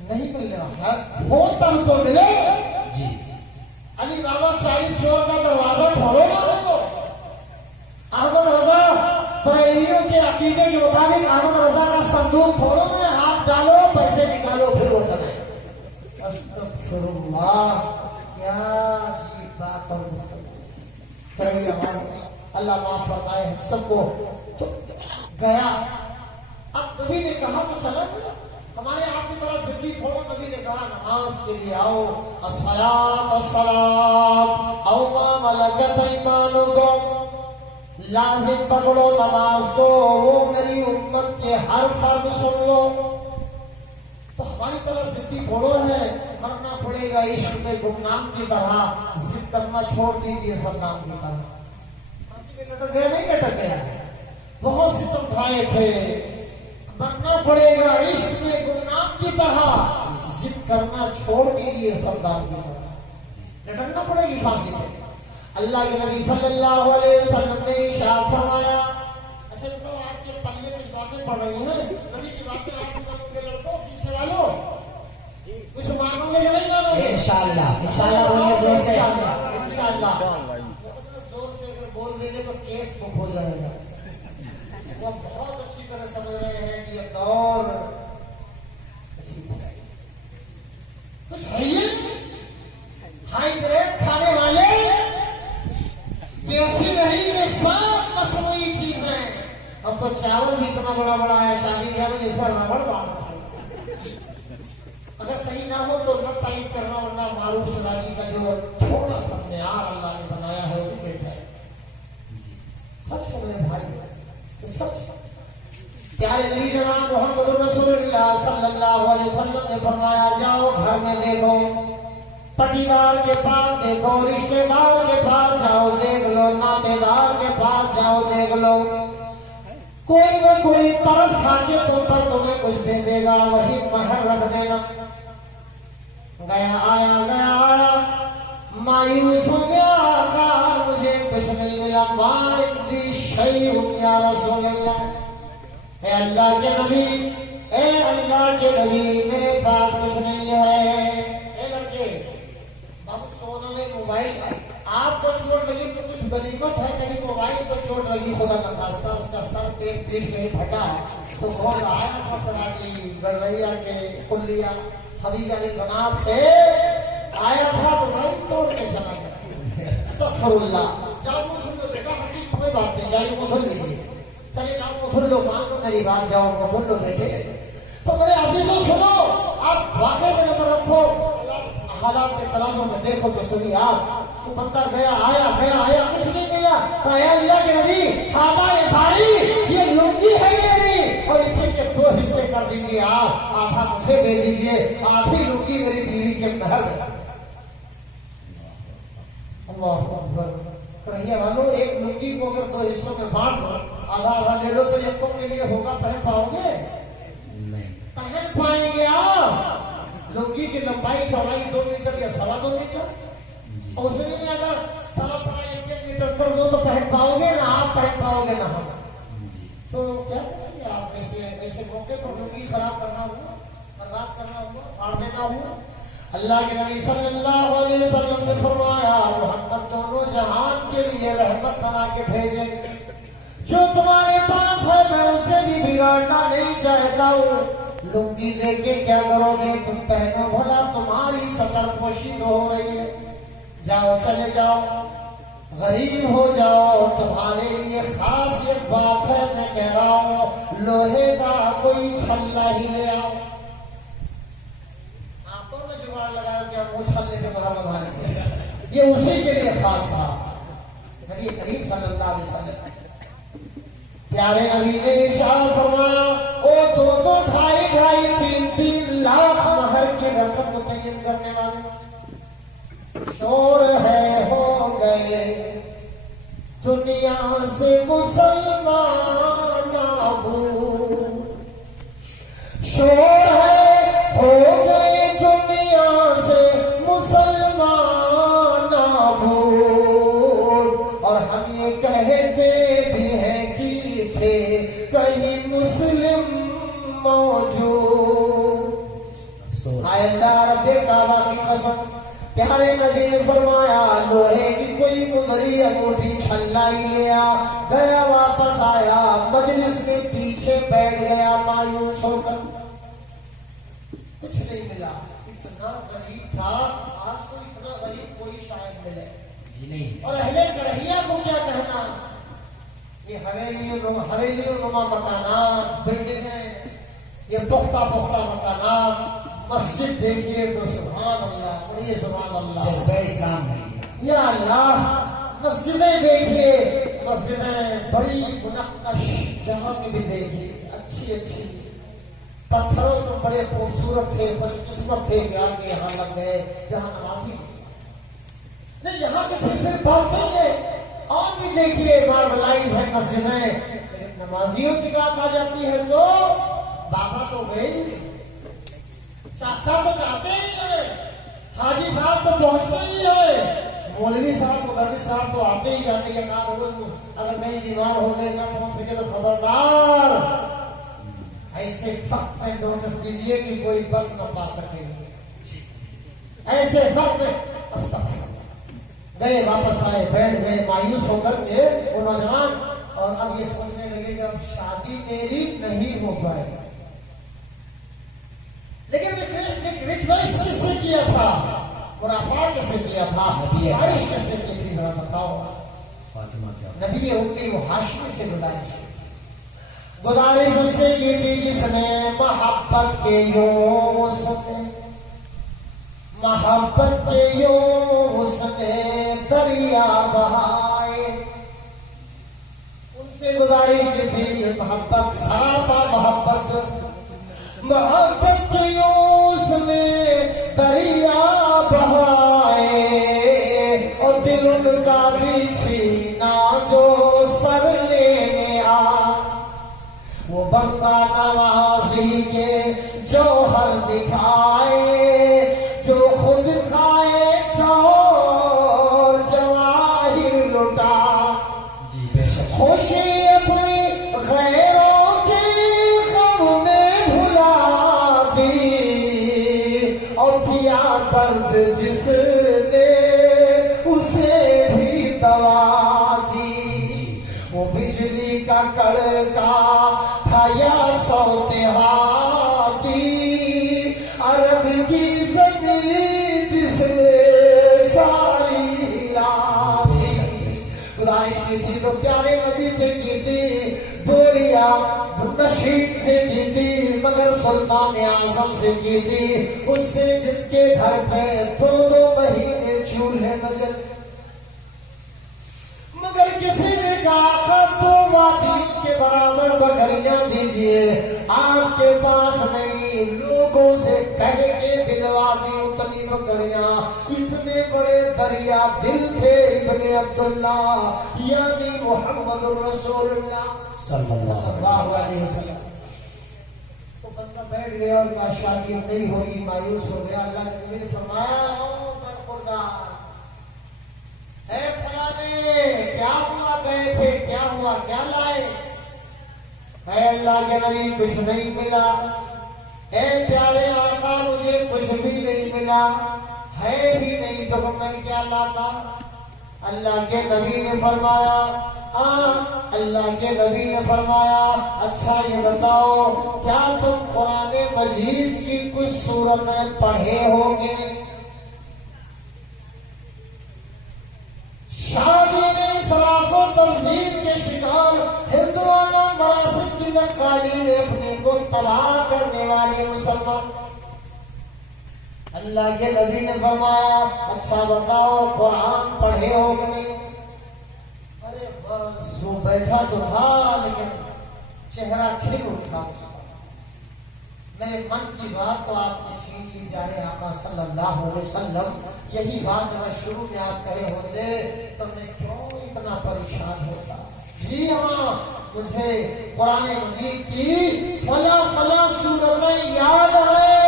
نہیں ملنے والا ہو تب تو ملے. جی علی بابا 40 چور کا دروازہ کھولو گا وہ احمد رضا بریلی عقیدے کے مطابق احمد رضا کا صندوق کھولو میں ہاتھ ڈالو پیسے نکالو پھر وہ چلے. استغفر اللہ کیا عجیب بات اور اللہ معاف فرمائے ہم سب کو. تو گیا اب نبی نے کہا تو چلا گیا. ہمارے آپ کی طرح زندگی کھولو. نبی نے کہا نماز کے لیے آؤ. الصلاۃ الصلاۃ او ما ملکت ایمانکم. لازم پکڑو نماز کو. وہ میری امت کے ہر فرد سن لو. تو ہماری طرح زندگی کھولو ہے. مرنا پڑے گا عشق میں گمنام کی طرح. ضد کرنا چھوڑ دیجیے صدام کی طرح. پھانسی میں لٹک گیا نہیں لٹک گیا. بہت ستم کھائے تھے. مرنا پڑے گا عشق میں گمنام کی طرح. ضد کرنا چھوڑ دیجیے صدام کی طرح. لٹکنا پڑے گی پھانسی میں. اللہ کے نبی صلی اللہ علیہ وسلم نے ارشاد فرمایا. اصل تو آپ کے پلے کچھ باتیں پڑھ رہی ہیں. نبی کی باتیں آپ مانو گے لڑکوں پیچھے والوں. کچھ مانو گے یا نہیں مانو گے؟ انشاءاللہ انشاءاللہ بولیے زور سے. انشاءاللہ زور سے اگر بول دیں گے تو کیس بک ہو جائے گا. وہ بہت اچھی طرح سمجھ رہے ہیں کہ یہ دور کچھ ہے ہائی گریڈ کھانے والے یہ ایسی نہیں. یہ سب مصنوعی چیزیں. اب تو چاول بھی اتنا بڑا بڑا ہے. شادی بیاہ میں جیسا ربڑ باندھا. اگر صحیح نہ ہو تو نہ تائید کرنا ورنہ معروف سراجی کا جو تھوڑا سا معیار اللہ نے بنایا ہے وہ گر جائے. سچ ہے میرے بھائی سچ. پیارے نبی جناب محمد رسول اللہ صلی اللہ علیہ وسلم نے فرمایا جاؤ گھر میں دیکھو. پٹیدار کے پاس دیکھو. رشتے دار کے پاس جاؤ دیکھ لو. ناطے دار کے پاس جاؤ دیکھ لو. کوئی نہ کوئی ترس کھا کے تم پر تمہیں کچھ دے دے گا. وہی مہر رکھ دینا. گیا آیا مایوس ہو گیا. کہا مجھے کچھ نہیں ملا. ما عندی شیء یا رسول اللہ. اے اللہ کے نبی اے اللہ کے نبی میرے پاس کچھ نہیں ہے. اے لڑکے بابو سونا نے موبائل آپ کو چوٹ لگی تو کچھ غنیمت ہے. کہیں موبائل کو چوٹ لگی خدا نہ خواستہ اس کا سر پیٹ پیچھ کہیں پھٹا تو کون آیا تھا سراجی گڑریا کے کلیا خدیجہ نے بناب سے آیا تھا تو بھائی توڑ کے چلا گیا. استغفر اللہ. جاؤ وہ دھل لو بیٹا. حسین کوئی بات نہیں. جائیے وہ دھل لیجیے. چلے جاؤ وہ دھل لو. مانو میری بات. جاؤ وہ دھل لو بیٹے. تو میرے عزیزوں سنو. آپ واقعے میں نظر رکھو. حالات کے تناظر میں دیکھو تو صحیح. آپ وہ بندہ گیا آیا کچھ نہیں ملا. اے اللہ کے نبی آدھا یہ ساری یہ لنگی ہے میری اور اسے کے دو حصے کر دیجیے. آپ آدھا مجھے دے دیجیے. آدھی لنگی میری بیوی کے مہر ہے. اللہ اکبر. کہیے والو ایک لنگی کو اگر دو حصوں میں بانٹ دو آدھا آدھا لے لو تو یکوں کے لیے ہوگا. پہن پاؤ گے؟ پہن پائیں گے آپ؟ لنگی کی لمبائی چوڑائی 2 میٹر یا 2.25 میٹر. اور اس میں اگر 1.5 میٹر کر دو تو پہن پاؤ گے نہ آپ پہن پاؤ گے نہ ہم. تو کیا کریں گے آپ ایسے موقع پر لنگی خراب کرنا ہوا برباد کرنا ہوا پھاڑ دینا ہوا. اللہ کے نبی صلی اللہ علیہ وسلم نے فرمایا محمد دونوں جہان کے لیے رحمت بنا کے بھیجے. جو تمہارے پاس ہے میں اسے بھی بگاڑنا نہیں چاہتا ہوں. لنگی دے کے کیا کرو گے؟ تم پہنو بھلا تمہاری سطر پوشی تو ہو رہی ہے. جاؤ چلے جاؤ غریب ہو جاؤ. تمہارے لیے خاص ایک بات ہے میں کہہ رہا ہوں. لوہے کا کوئی چھلا ہی لے آؤ. آنکھوں میں جگاڑ لگایا کہ ہم وہ چھلے پہ باہر بنائیں گے. یہ اسی کے لیے خاص تھا. نبی کریم صلی اللہ علیہ وسلم پیارے نبی نے ارشاد فرمایا او 2-2 ڈھائی 3 لاکھ مہر کی رقم متعین کرنے والے شور ہے ہو گئے دنیا سے مسلمان نابود. شور ہے ہو گئے دنیا سے مسلمان نابود. اور ہم یہ کہتے بھی ہیں کہیں مسلم موجود. اے اللہ رب کعبہ کی قسم پیارے نبی نے فرمایا لوہے کی کوئی مدری انگوٹھی چھلائی لیا، گیا واپس آیا، مجلس میں پیچھے بیٹھ گیا مایوس ہو کر، کچھ نہیں ملا، اتنا غریب تھا، آج تو اتنا غریب کوئی شاید ملے جی نہیں. اور اہل کرہیہ کو کیا کہنا، یہ حویلیوں نما مکانات، بلڈنگیں، یہ پختہ مکانات، مسجد دیکھیے تو سبحان اللہ، پڑھیے سبحان اللہ، جذبہ اسلام نہیں. یا اللہ، مسجدیں دیکھیے، مسجدیں بڑی منقش، جہاں کی بھی دیکھیے اچھی، پتھروں تو بڑے خوبصورت تھے، خوش قسمت تھے کہ آپ کے یہاں لگ گئے جہاں نمازی نہیں، یہاں کے پھر صرف بات نہیں ہے، اور بھی دیکھیے ماربلائز ہے مسجدیں، لیکن نمازیوں کی بات آ جاتی ہے تو بابا تو گئے ہی نہیں، چاچا تو چاہتے ہی ہیں، حاجی صاحب تو پہنچتے ہی ہیں، مولوی صاحب مدرس صاحب تو آتے ہی جاتے ہیں، اگر نہیں بیمار ہو گئے نہ پہنچ سکے تو خبردار، ایسے وقت میں نوٹس دیجئے کہ کوئی بس نہ پا سکے، ایسے وقت میں استغفر، گئے واپس آئے، بیٹھ گئے مایوس ہو کر کے وہ نوجوان، اور اب یہ سوچنے لگے کہ اب شادی میری نہیں ہو پائے، لیکن ریکویسٹ کس سے کیا تھا، خرافات کس سے کیا تھا، گزارش کس سے کی تھی، ذرا بتاؤ، نبی امی و ہاشمی سے گزارش اس سے کی تھی جس نے محبت کے یوں اس نے دریا بہائے، ان سے گزارش کی تھی محبت سراپا محبت کے یوں اس نے دریا بہائے، اور دل ان کا بھی چھینا جو سر لینے وہ بندہ نوازی کے جوہر دکھائے، جو خود کھائے چور جواہر لٹا، خوشی اپنی غیروں کی غم میں بھلا دی، اور کیا درد جس نے اسے بھی دوا دی، وہ بجلی کا کڑکا تھا یا سوتہا دی، عرب کی زمین جس نے ساری ہلا دی، گزارش کی تھی تو پیارے نبی سے کی تھی، بوریا نشید سے کی تھی، مگر سلطان اعظم سے کی تھی، اس سے جن کے گھر پہ 2 مہینے چولہے نظر، مگر کسی نے کہا 2 وادیوں کے برابر بکریاں دیجئے، آپ کے پاس نہیں، لوگوں سے کہہ کے دلوا دی اتنی بکریاں، اتنے بڑے دریا دل تھے ابن عبداللہ یعنی محمد رسول اللہ صلی اللہ علیہ وسلم۔ تو بندہ بیٹھ گیا اور کہا شادی نہیں ہوئی، مایوس ہو گیا، اللہ کے نبی نے فرمایا او برخوردار اے فلانے، کیا ہوا، گئے تھے، کیا ہوا، کیا لائے، اے اللہ کے نبی کچھ نہیں ملا، اے پیارے آقا مجھے کچھ بھی نہیں ملا، ہے ہی نہیں تو میں کیا لاتا، اللہ کے نبی نے فرمایا اللہ کے نبی نے فرمایا اچھا یہ بتاؤ کیا تم قرآن مجید کی کچھ سورتیں پڑھے ہو گے؟ شادی میں اسراف و تبذیر کے شکار ہندوانہ مراسم کی نقالی میں اپنے کو تباہ کرنے والے مسلمان، اللہ کے نبی نے فرمایا اچھا بتاؤ قرآن پڑھے ہو گے نہیں؟ ارے بس وہ بیٹھا تو تھا لیکن چہرہ کھل اٹھا اس کا، میرے من کی بات تو آپ نے چھین لی پیارے آقا صلی اللہ علیہ وسلم، یہی بات اگر شروع میں آپ کہے ہوتے تو میں کیوں اتنا پریشان ہوتا؟ جی ہاں مجھے قرآن مجید کی فلاں سورتیں یاد ہے،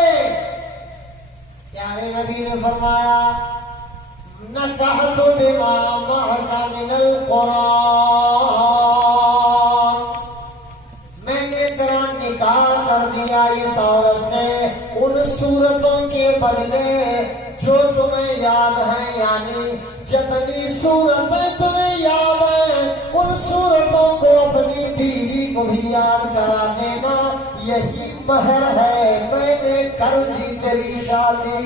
پیارے نبی نے فرمایا نکحت بما معک من القرآن، میں نے تیرا نکاح کر دیا اس عورت سے ان سورتوں کے بدلے جو تمہیں یاد ہیں، یعنی جتنی صورتیں تمہیں یاد ہیں ان صورتوں کو اپنی بیوی کو بھی یاد کرا دینا. یہی مہر ہے میں نے کر دی تیری شادی.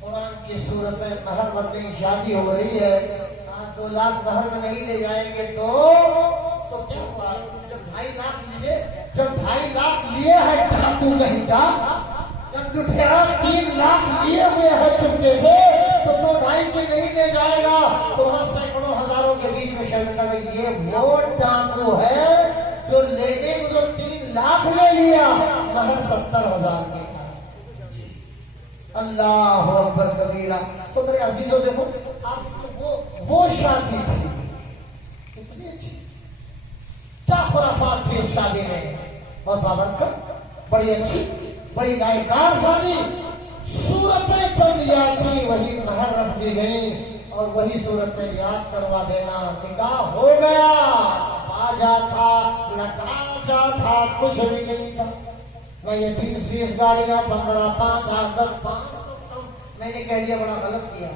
قرآن کی صورت ہے مہر بننے شادی ہو رہی ہے. 2 لاکھ مہر میں نہیں لے جائیں گے تو کیا ہوا؟ جب 2.5 لاکھ لیے ہیں ڈاکو کہیں کا، جب لٹیرا 3 لاکھ لیے ہوئے ہیں چپکے سے تو 2.5 کے نہیں لے جائے گا. تو وہاں سینکڑوں ہزاروں کے بیچ میں شرمندہ میں یہ وہ ڈاکو ہے جو لینے کو جو 3 لاکھ لے لیا مہر 70,000 کے. اللہ اکبر کبیرہ. تو میرے عزیزوں دیکھو آپ وہ شادی تھی کتنی اچھی، کیا خرافات تھی اس شادی میں. اور بابرکت بڑی اچھی بڑی لائقار شادی. صورتیں چند یاد تھی وہی مہر رکھ دی گئی اور وہی صورتیں یاد کروا دینا. نکاح ہو گیا، باجا تھا نکاجا تھا کچھ بھی نہیں تھا. میں یہ 20 گاڑیاں 15 5 8 10 5 میں نے کہہ دیا بڑا غلط کیا.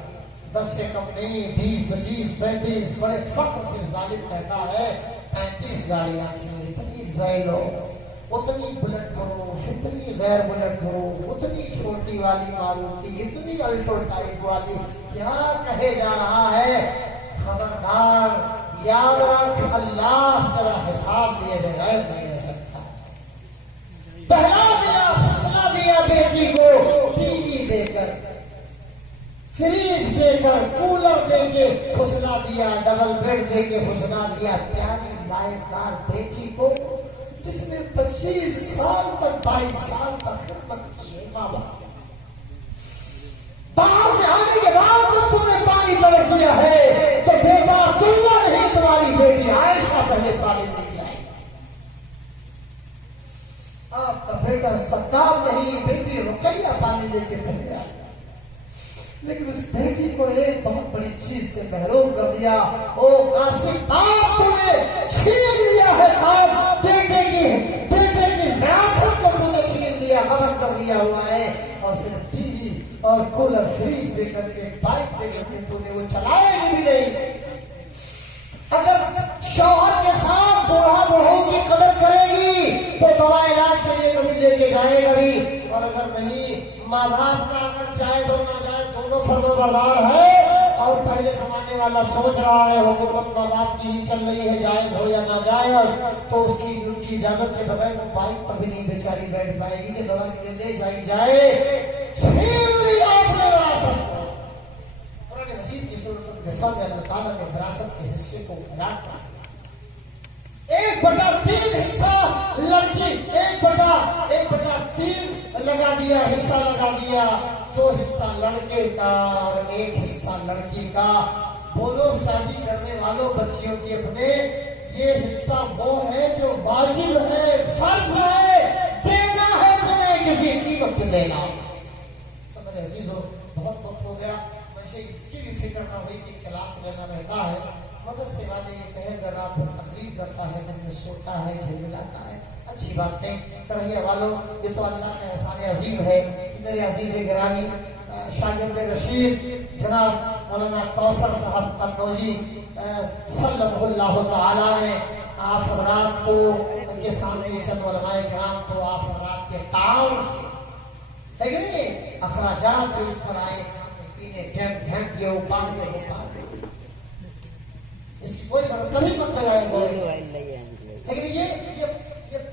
10 سے کم نہیں 20 25 35 بڑے فخر سے ظالم کہتا ہے 35 گاڑیاں تھیں. اتنی زیلو، اتنی بلٹ پروف، اتنی غیر بلٹ پروف، اتنی چھوٹی والی ماروتی، اتنی الٹو ٹائپ والی. کیا کہے جا رہا ہے؟ خبردار یاد رکھ اللہ تیرا حساب لیے بغیر نہیں رہ سکتا. پہلا دیا فیصلہ دیا بیٹی کو ٹی وی دے کر، فریج دے کر، کولر دے کے حوصلہ دیا، ڈبل بیڈ دے کے حوصلہ دیا. پیاری لائقدار بیٹی کو جس نے 25 سال تک 22 سال تک خدمت کی ہے. ماں باپ باہر سے آنے کے بعد جب تم نے پانی پڑھ کیا ہے تو بیٹا دنیا نہیں تمہاری بیٹی عائشہ پہلے پانی لے کے آئی. آپ کا بیٹا ستار نہیں بیٹی رقیہ پانی لے کے پہلے آئی. لیکن اس بیٹی کو ایک بہت بڑی چیز سے محروم کر دیا. او قاسم آپ تم نے چھین لیا ہے، آپ بیٹے کی وراثت کو تم نے چھین لیا، غلط کر لیا ہوا ہے. اور صرف ٹی وی اور کولر فریج دے کر کے بائک دے کر کے تم نے وہ چلائے بھی نہیں. اگر شوہر کے ساتھ بوڑھا بہو کی قدر کرے گی تو دوا علاج کے لیے کبھی لے کے جائے گا بھی. اور اگر نہیں، ماں باپ کا اگر جائز اور ناجائز دونوں فرما بردار ہے. اور پہلے زمانے والا سوچ رہا ہے حکومت ماں باپ کی ہی چل رہی ہے، جائز ہو یا ناجائز، تو اس کی ان کی اجازت کے بغیر وہ بائک پر بھی نہیں بیچاری بیٹھ پائے گی کہ دوا کے لیے لے جائی جائے. چھین لی آپ نے وراثت. قرآن مجید کی صورت میں سب اللہ تعالیٰ نے وراثت کے حصے کو الٹ کر دیا. 1/3 حصہ لڑکی، 1/3 لگا دیا، حصہ لگا دیا. 2 حصہ لڑکے کا اور 1 حصہ لڑکی کا. بولو شادی کرنے والوں بچیوں کے اپنے، یہ حصہ وہ ہے جو واجب ہے، فرض ہے، دینا ہے تمہیں کسی قیمت پہ دینا. تو میرے عزیزو بہت وقت ہو گیا، مجھے اس کی بھی فکر نہ ہوئی کہ کلاس لینا رہتا ہے. مدرسے والے یہ کہیں گا رات بھر تقریر کرتا ہے، دن میں سوتا ہے، جھلملاتا ہے. اچھی باتیں کریے والوں، یہ تو اللہ کا احسان عظیم ہے. میرے عزیز گرامی شاگرد رشید جناب مولانا کوثر صاحب قنوجی صلی اللہ تعالیٰ نے آپ حضرات کو ان کے سامنے چند علماء کرام کو آپ حضرات کے تعاون سے ہے کہ اخراجات جو اس پر آئے پینے ٹینٹ کیا اوپر سے اوپر اس کی کوئی کبھی مت لگائے. لیکن یہ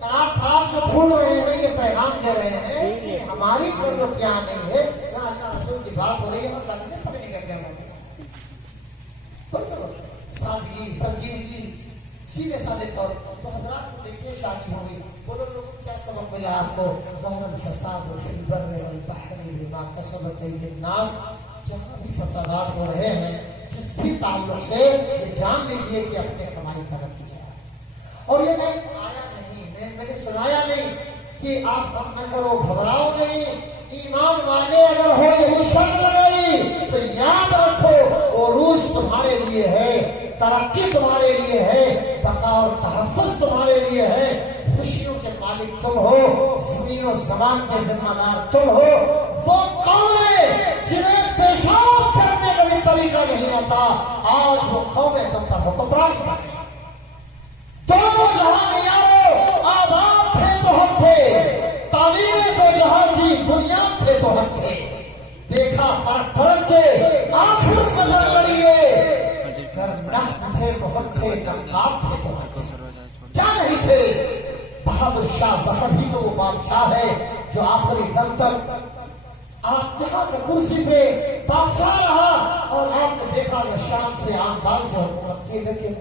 تاپ جو پھول رہے ہیں یہ پیغام دے رہے ہیں کہ ہماری ضرورت کیا نہیں ہے. یہاں اللہ رسول کی بات ہو رہی ہے اور لگنے پڑنے کا کیا سادگی سنجیدگی سیدھے سادے طور پر. تو حضرات کو دیکھیے شادی ہو گئی، بولو لوگوں کو کیا سبق ملا آپ کو؟ ظہر الفساد فی البر والبحر بما کسبت ایدی الناس. جہاں بھی فسادات ہو رہے ہیں جس بھی تعلق سے یہ جان لیجیے کہ اپنے کمائی کا رکھی جائے. اور یہ میں آیا نہیں، میں نے سنایا نہیں کہ آپ غم نہ کرو، گھبراؤ نہیں. ایمان والے اگر ہو یہی شرط لگائی تو یاد رکھو عروج تمہارے لیے ہے، ترقی تمہارے لیے ہے، بقا اور تحفظ تمہارے لیے ہے. خوشیوں کے مالک تم ہو، زمین و زمان کے ذمہ دار تم ہو. وہ قومیں جنہیں پیشاب کرنے کا بھی طریقہ نبی کا نہیں آتا، آج وہ قوم تم پر حکمرانی کر رہے ہیں۔ دونوں جہاں یارو آباد تھے تو ہم تھے، تعمیر دو جہاں کی بنیاد تھے تو ہم تھے۔ دیکھا پرکھ کے آخر نظر پڑیے، اگر نخت تھے تو ہم تھے، نقاب تھے تو ہم تھے، کیا نہیں تھے؟ بہادر شاہ ظفر ہی تو وہ بادشاہ ہے جو آخری دم تک آپ یہاں کے کرسی پہ بادشاہ رہا، اور آپ نے دیکھا کہ شام سے آن بان سے حکومت کی، لیکن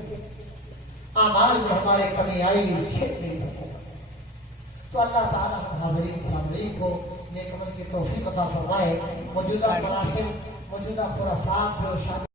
اعمال میں ہمارے کمی آئی، چھٹ نہیں حکومت۔ تو اللہ تعالیٰ حاضرین سامعین کو نیک عمل کی توفیق عطا فرمائے۔ موجودہ مناسب، موجودہ خرافات جو شادی